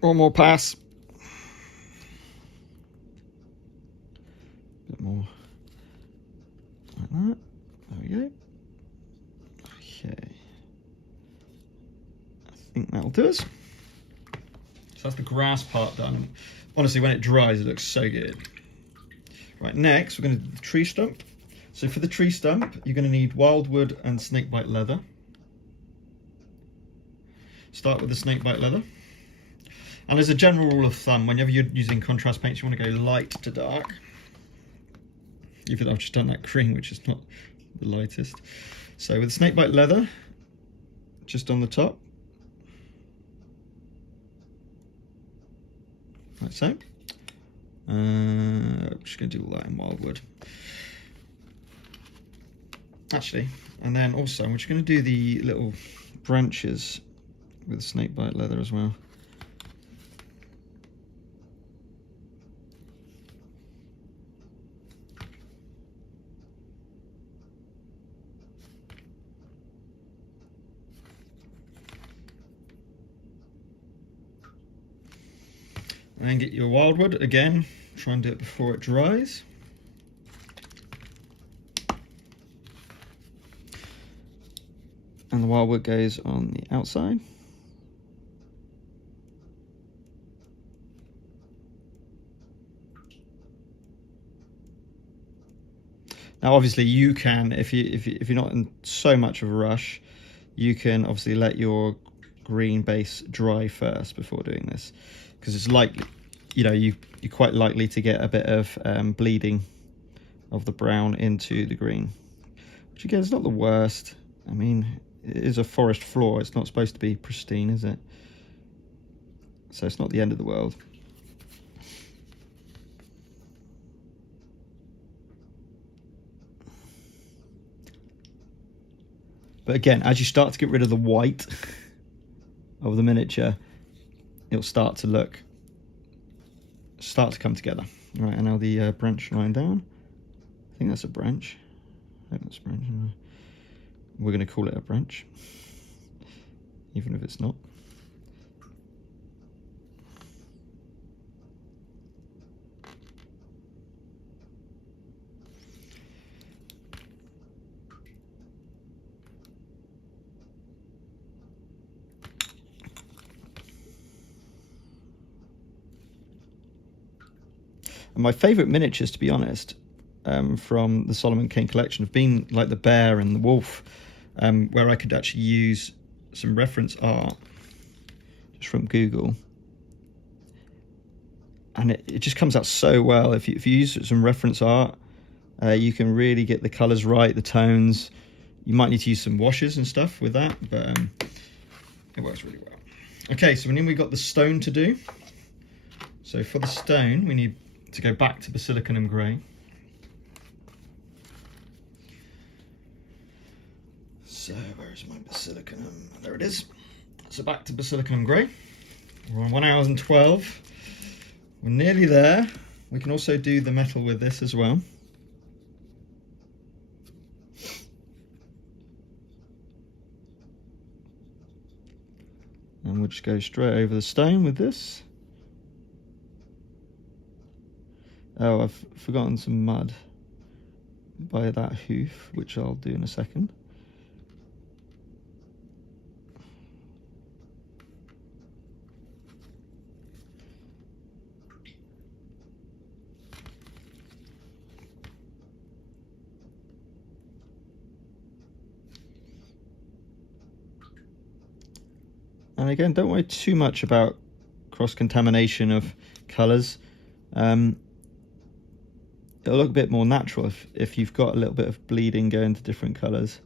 One more pass. Bit more like that. There we go. Okay. I think that'll do us. So that's the grass part done. Honestly, when it dries, it looks so good. Right, next we're going to do the tree stump. So for the tree stump, you're going to need Wyldwood and Snakebite Leather. Start with the Snakebite Leather. And as a general rule of thumb, whenever you're using contrast paints, you want to go light to dark. Even though I've just done that green, which is not the lightest. So with Snakebite Leather, just on the top. Like so. I'm just going to do all that in Wyldwood. Actually, and then also I'm just going to do the little branches with Snakebite Leather as well. And then get your Wyldwood again, try and do it before it dries. And the Wyldwood goes on the outside. Now, obviously, you can, if you're not in so much of a rush, you can obviously let your green base dry first before doing this, because it's likely, you're quite likely to get a bit of bleeding of the brown into the green, which again is not the worst. I mean, it is a forest floor. It's not supposed to be pristine, is it? So it's not the end of the world. But again, as you start to get rid of the white of the miniature, it'll start to come together. Right, and now the branch line down. I think that's a branch. I think that's a branch. We're going to call it a branch, even if it's not. And my favourite miniatures, to be honest, from the Solomon Kane collection have been like the bear and the wolf, where I could actually use some reference art just from Google. And it just comes out so well. If you use some reference art, you can really get the colours right, the tones. You might need to use some washes and stuff with that, but it works really well. Okay, so we've got the stone to do. So for the stone, we need to go back to Basilicanum Grey. So where's my Basilicanum? There it is. So back to Basilicanum Grey. We're on 1 hour and 12. We're nearly there. We can also do the metal with this as well. And we'll just go straight over the stone with this. Oh, I've forgotten some mud by that hoof, which I'll do in a second. And again, don't worry too much about cross-contamination of colours. It'll look a bit more natural if you've got a little bit of bleeding going to different colours.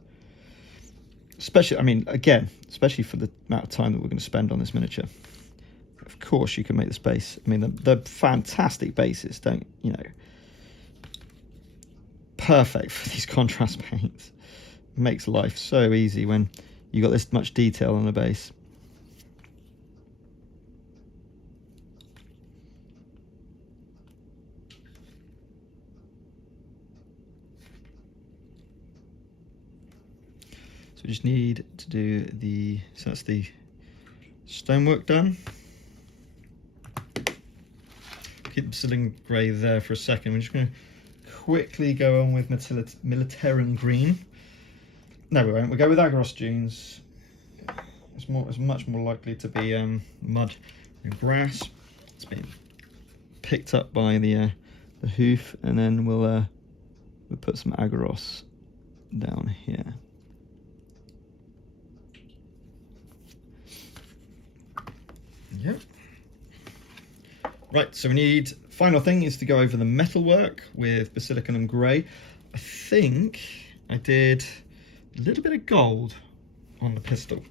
Especially, I mean, again, especially for the amount of time that we're going to spend on this miniature. Of course, you can make this base. I mean, the fantastic bases, perfect for these contrast paints. It makes life so easy when you've got this much detail on the base. So we just need to do so that's the stonework done. Keep the Basilicanum Grey there for a second. We're just going to quickly go on with Militarum Green. No, we won't. We'll go with Aggaros Dunes. It's much more likely to be mud and grass. It's been picked up by the hoof, and then we'll put some Aggaros down here. Yep. Right, so we need, final thing is to go over the metalwork with Basilicanum Grey. I think I did a little bit of gold on the pistol.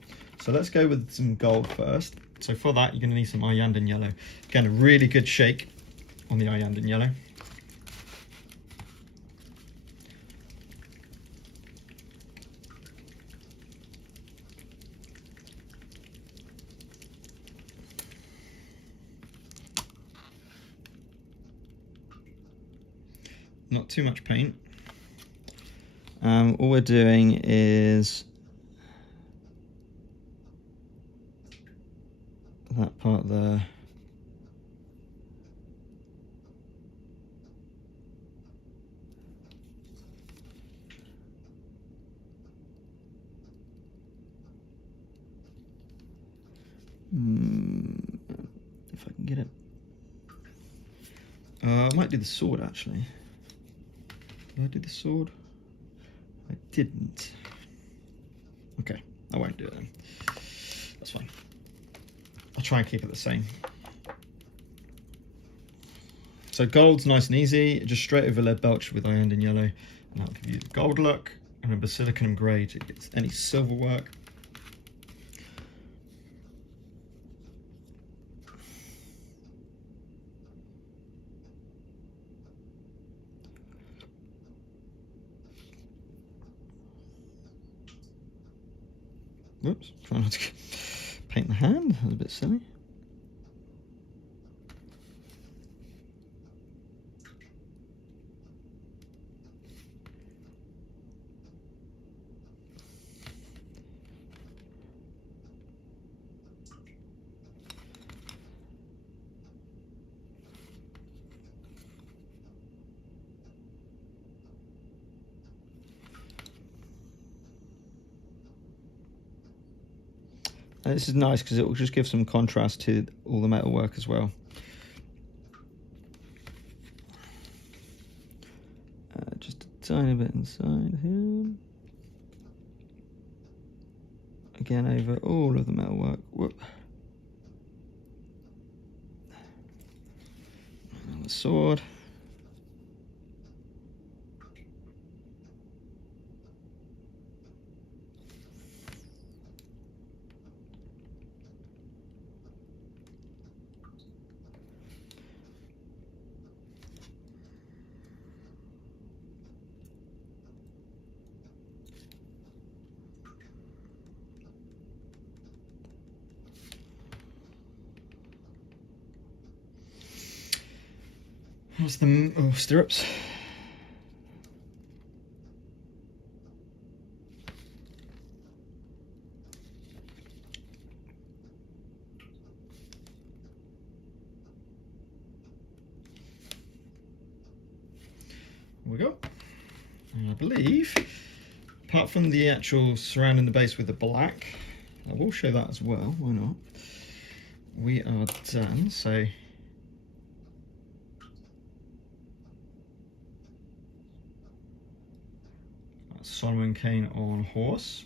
So let's go with some gold first. So for that, you're going to need some Iyanden Yellow. Again, a really good shake on the Iyanden Yellow. Not too much paint. All we're doing is that part there. If I can get it. I might do the sword actually. Did I do the sword? I didn't. Okay, I won't do it then. That's fine. I'll try and keep it the same. So gold's nice and easy, just straight over Leadbelcher with Iyanden Yellow, and that'll give you the gold look, and a Basilicanum Grey to get any silver work. Whoops, trying not to paint the hand, that was a bit silly. And this is nice because it will just give some contrast to all the metalwork as well. Just a tiny bit inside here. Again over all of the metalwork. Whoop. And the sword. What's the stirrups? There we go. And I believe, apart from the actual surrounding the base with the black, I will show that as well, why not? We are done, so that's Solomon Kane on horse.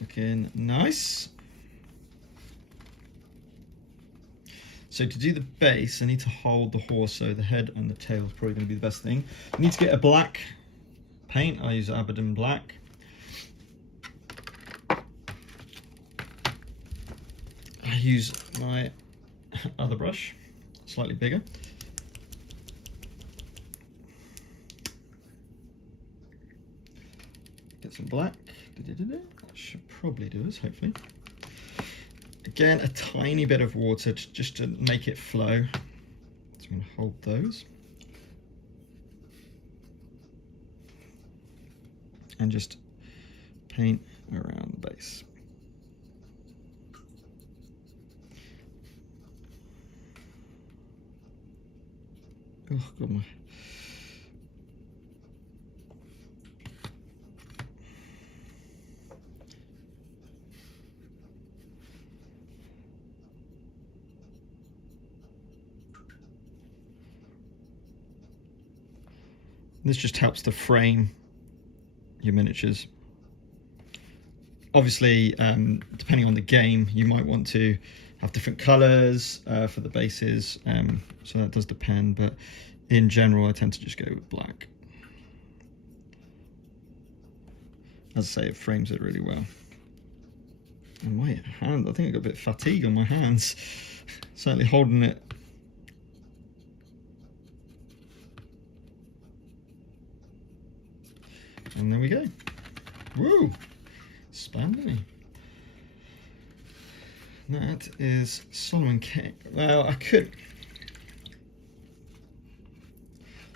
Looking nice. So to do the base, I need to hold the horse, so the head and the tail is probably going to be the best thing. I need to get a black paint. I use Abaddon Black. I use my other brush, slightly bigger. Get some black. That should probably do us, hopefully. Again, a tiny bit of water just to make it flow. So I'm going to hold those. And just paint around the base. Oh, God, my... This just helps to frame your miniatures. Obviously, depending on the game, you might want to have different colours for the bases, so that does depend, but in general I tend to just go with black. As I say, it frames it really well. And my hand, I think I got a bit of fatigue on my hands. Certainly holding it. And there we go. Woo! Splendid. That is Solomon Kane. Well, I could...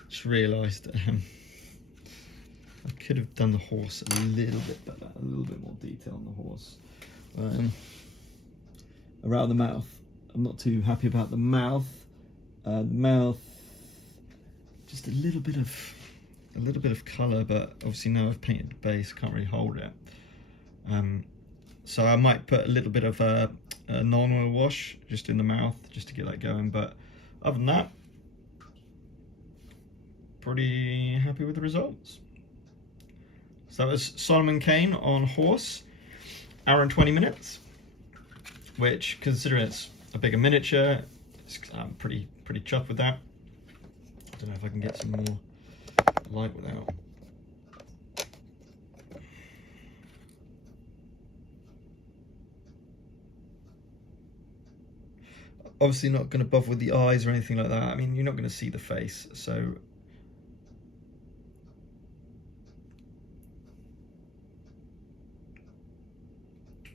Just realised I could have done the horse a little bit better, a little bit more detail on the horse. Around the mouth, I'm not too happy about the mouth. The mouth, just a little bit of colour, but obviously now I've painted the base, can't really hold it. So I might put a little bit of a non-oil wash just in the mouth, just to get that going. But other than that, pretty happy with the results. So that was Solomon Kane on horse, hour and 20 minutes, which, considering it's a bigger miniature, I'm pretty chuffed with that. I don't know if I can get some more light without. Obviously not going to bother with the eyes or anything like that. I mean, you're not going to see the face, so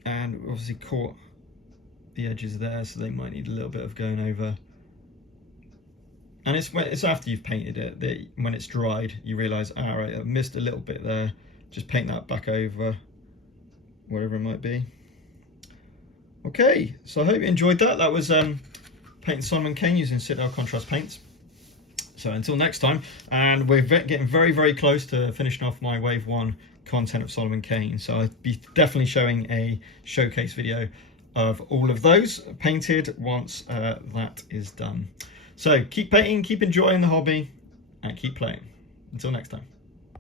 and obviously caught the edges there, so they might need a little bit of going over. And it's after you've painted it that when it's dried, you realise, all right, I missed a little bit there. Just paint that back over, wherever it might be. Okay, so I hope you enjoyed that. That was painting Solomon Kane using Citadel Contrast paints. So until next time, and we're getting very close to finishing off my Wave 1 content of Solomon Kane. So I'll be definitely showing a showcase video of all of those painted once that is done. So keep painting, keep enjoying the hobby, and keep playing. Until next time.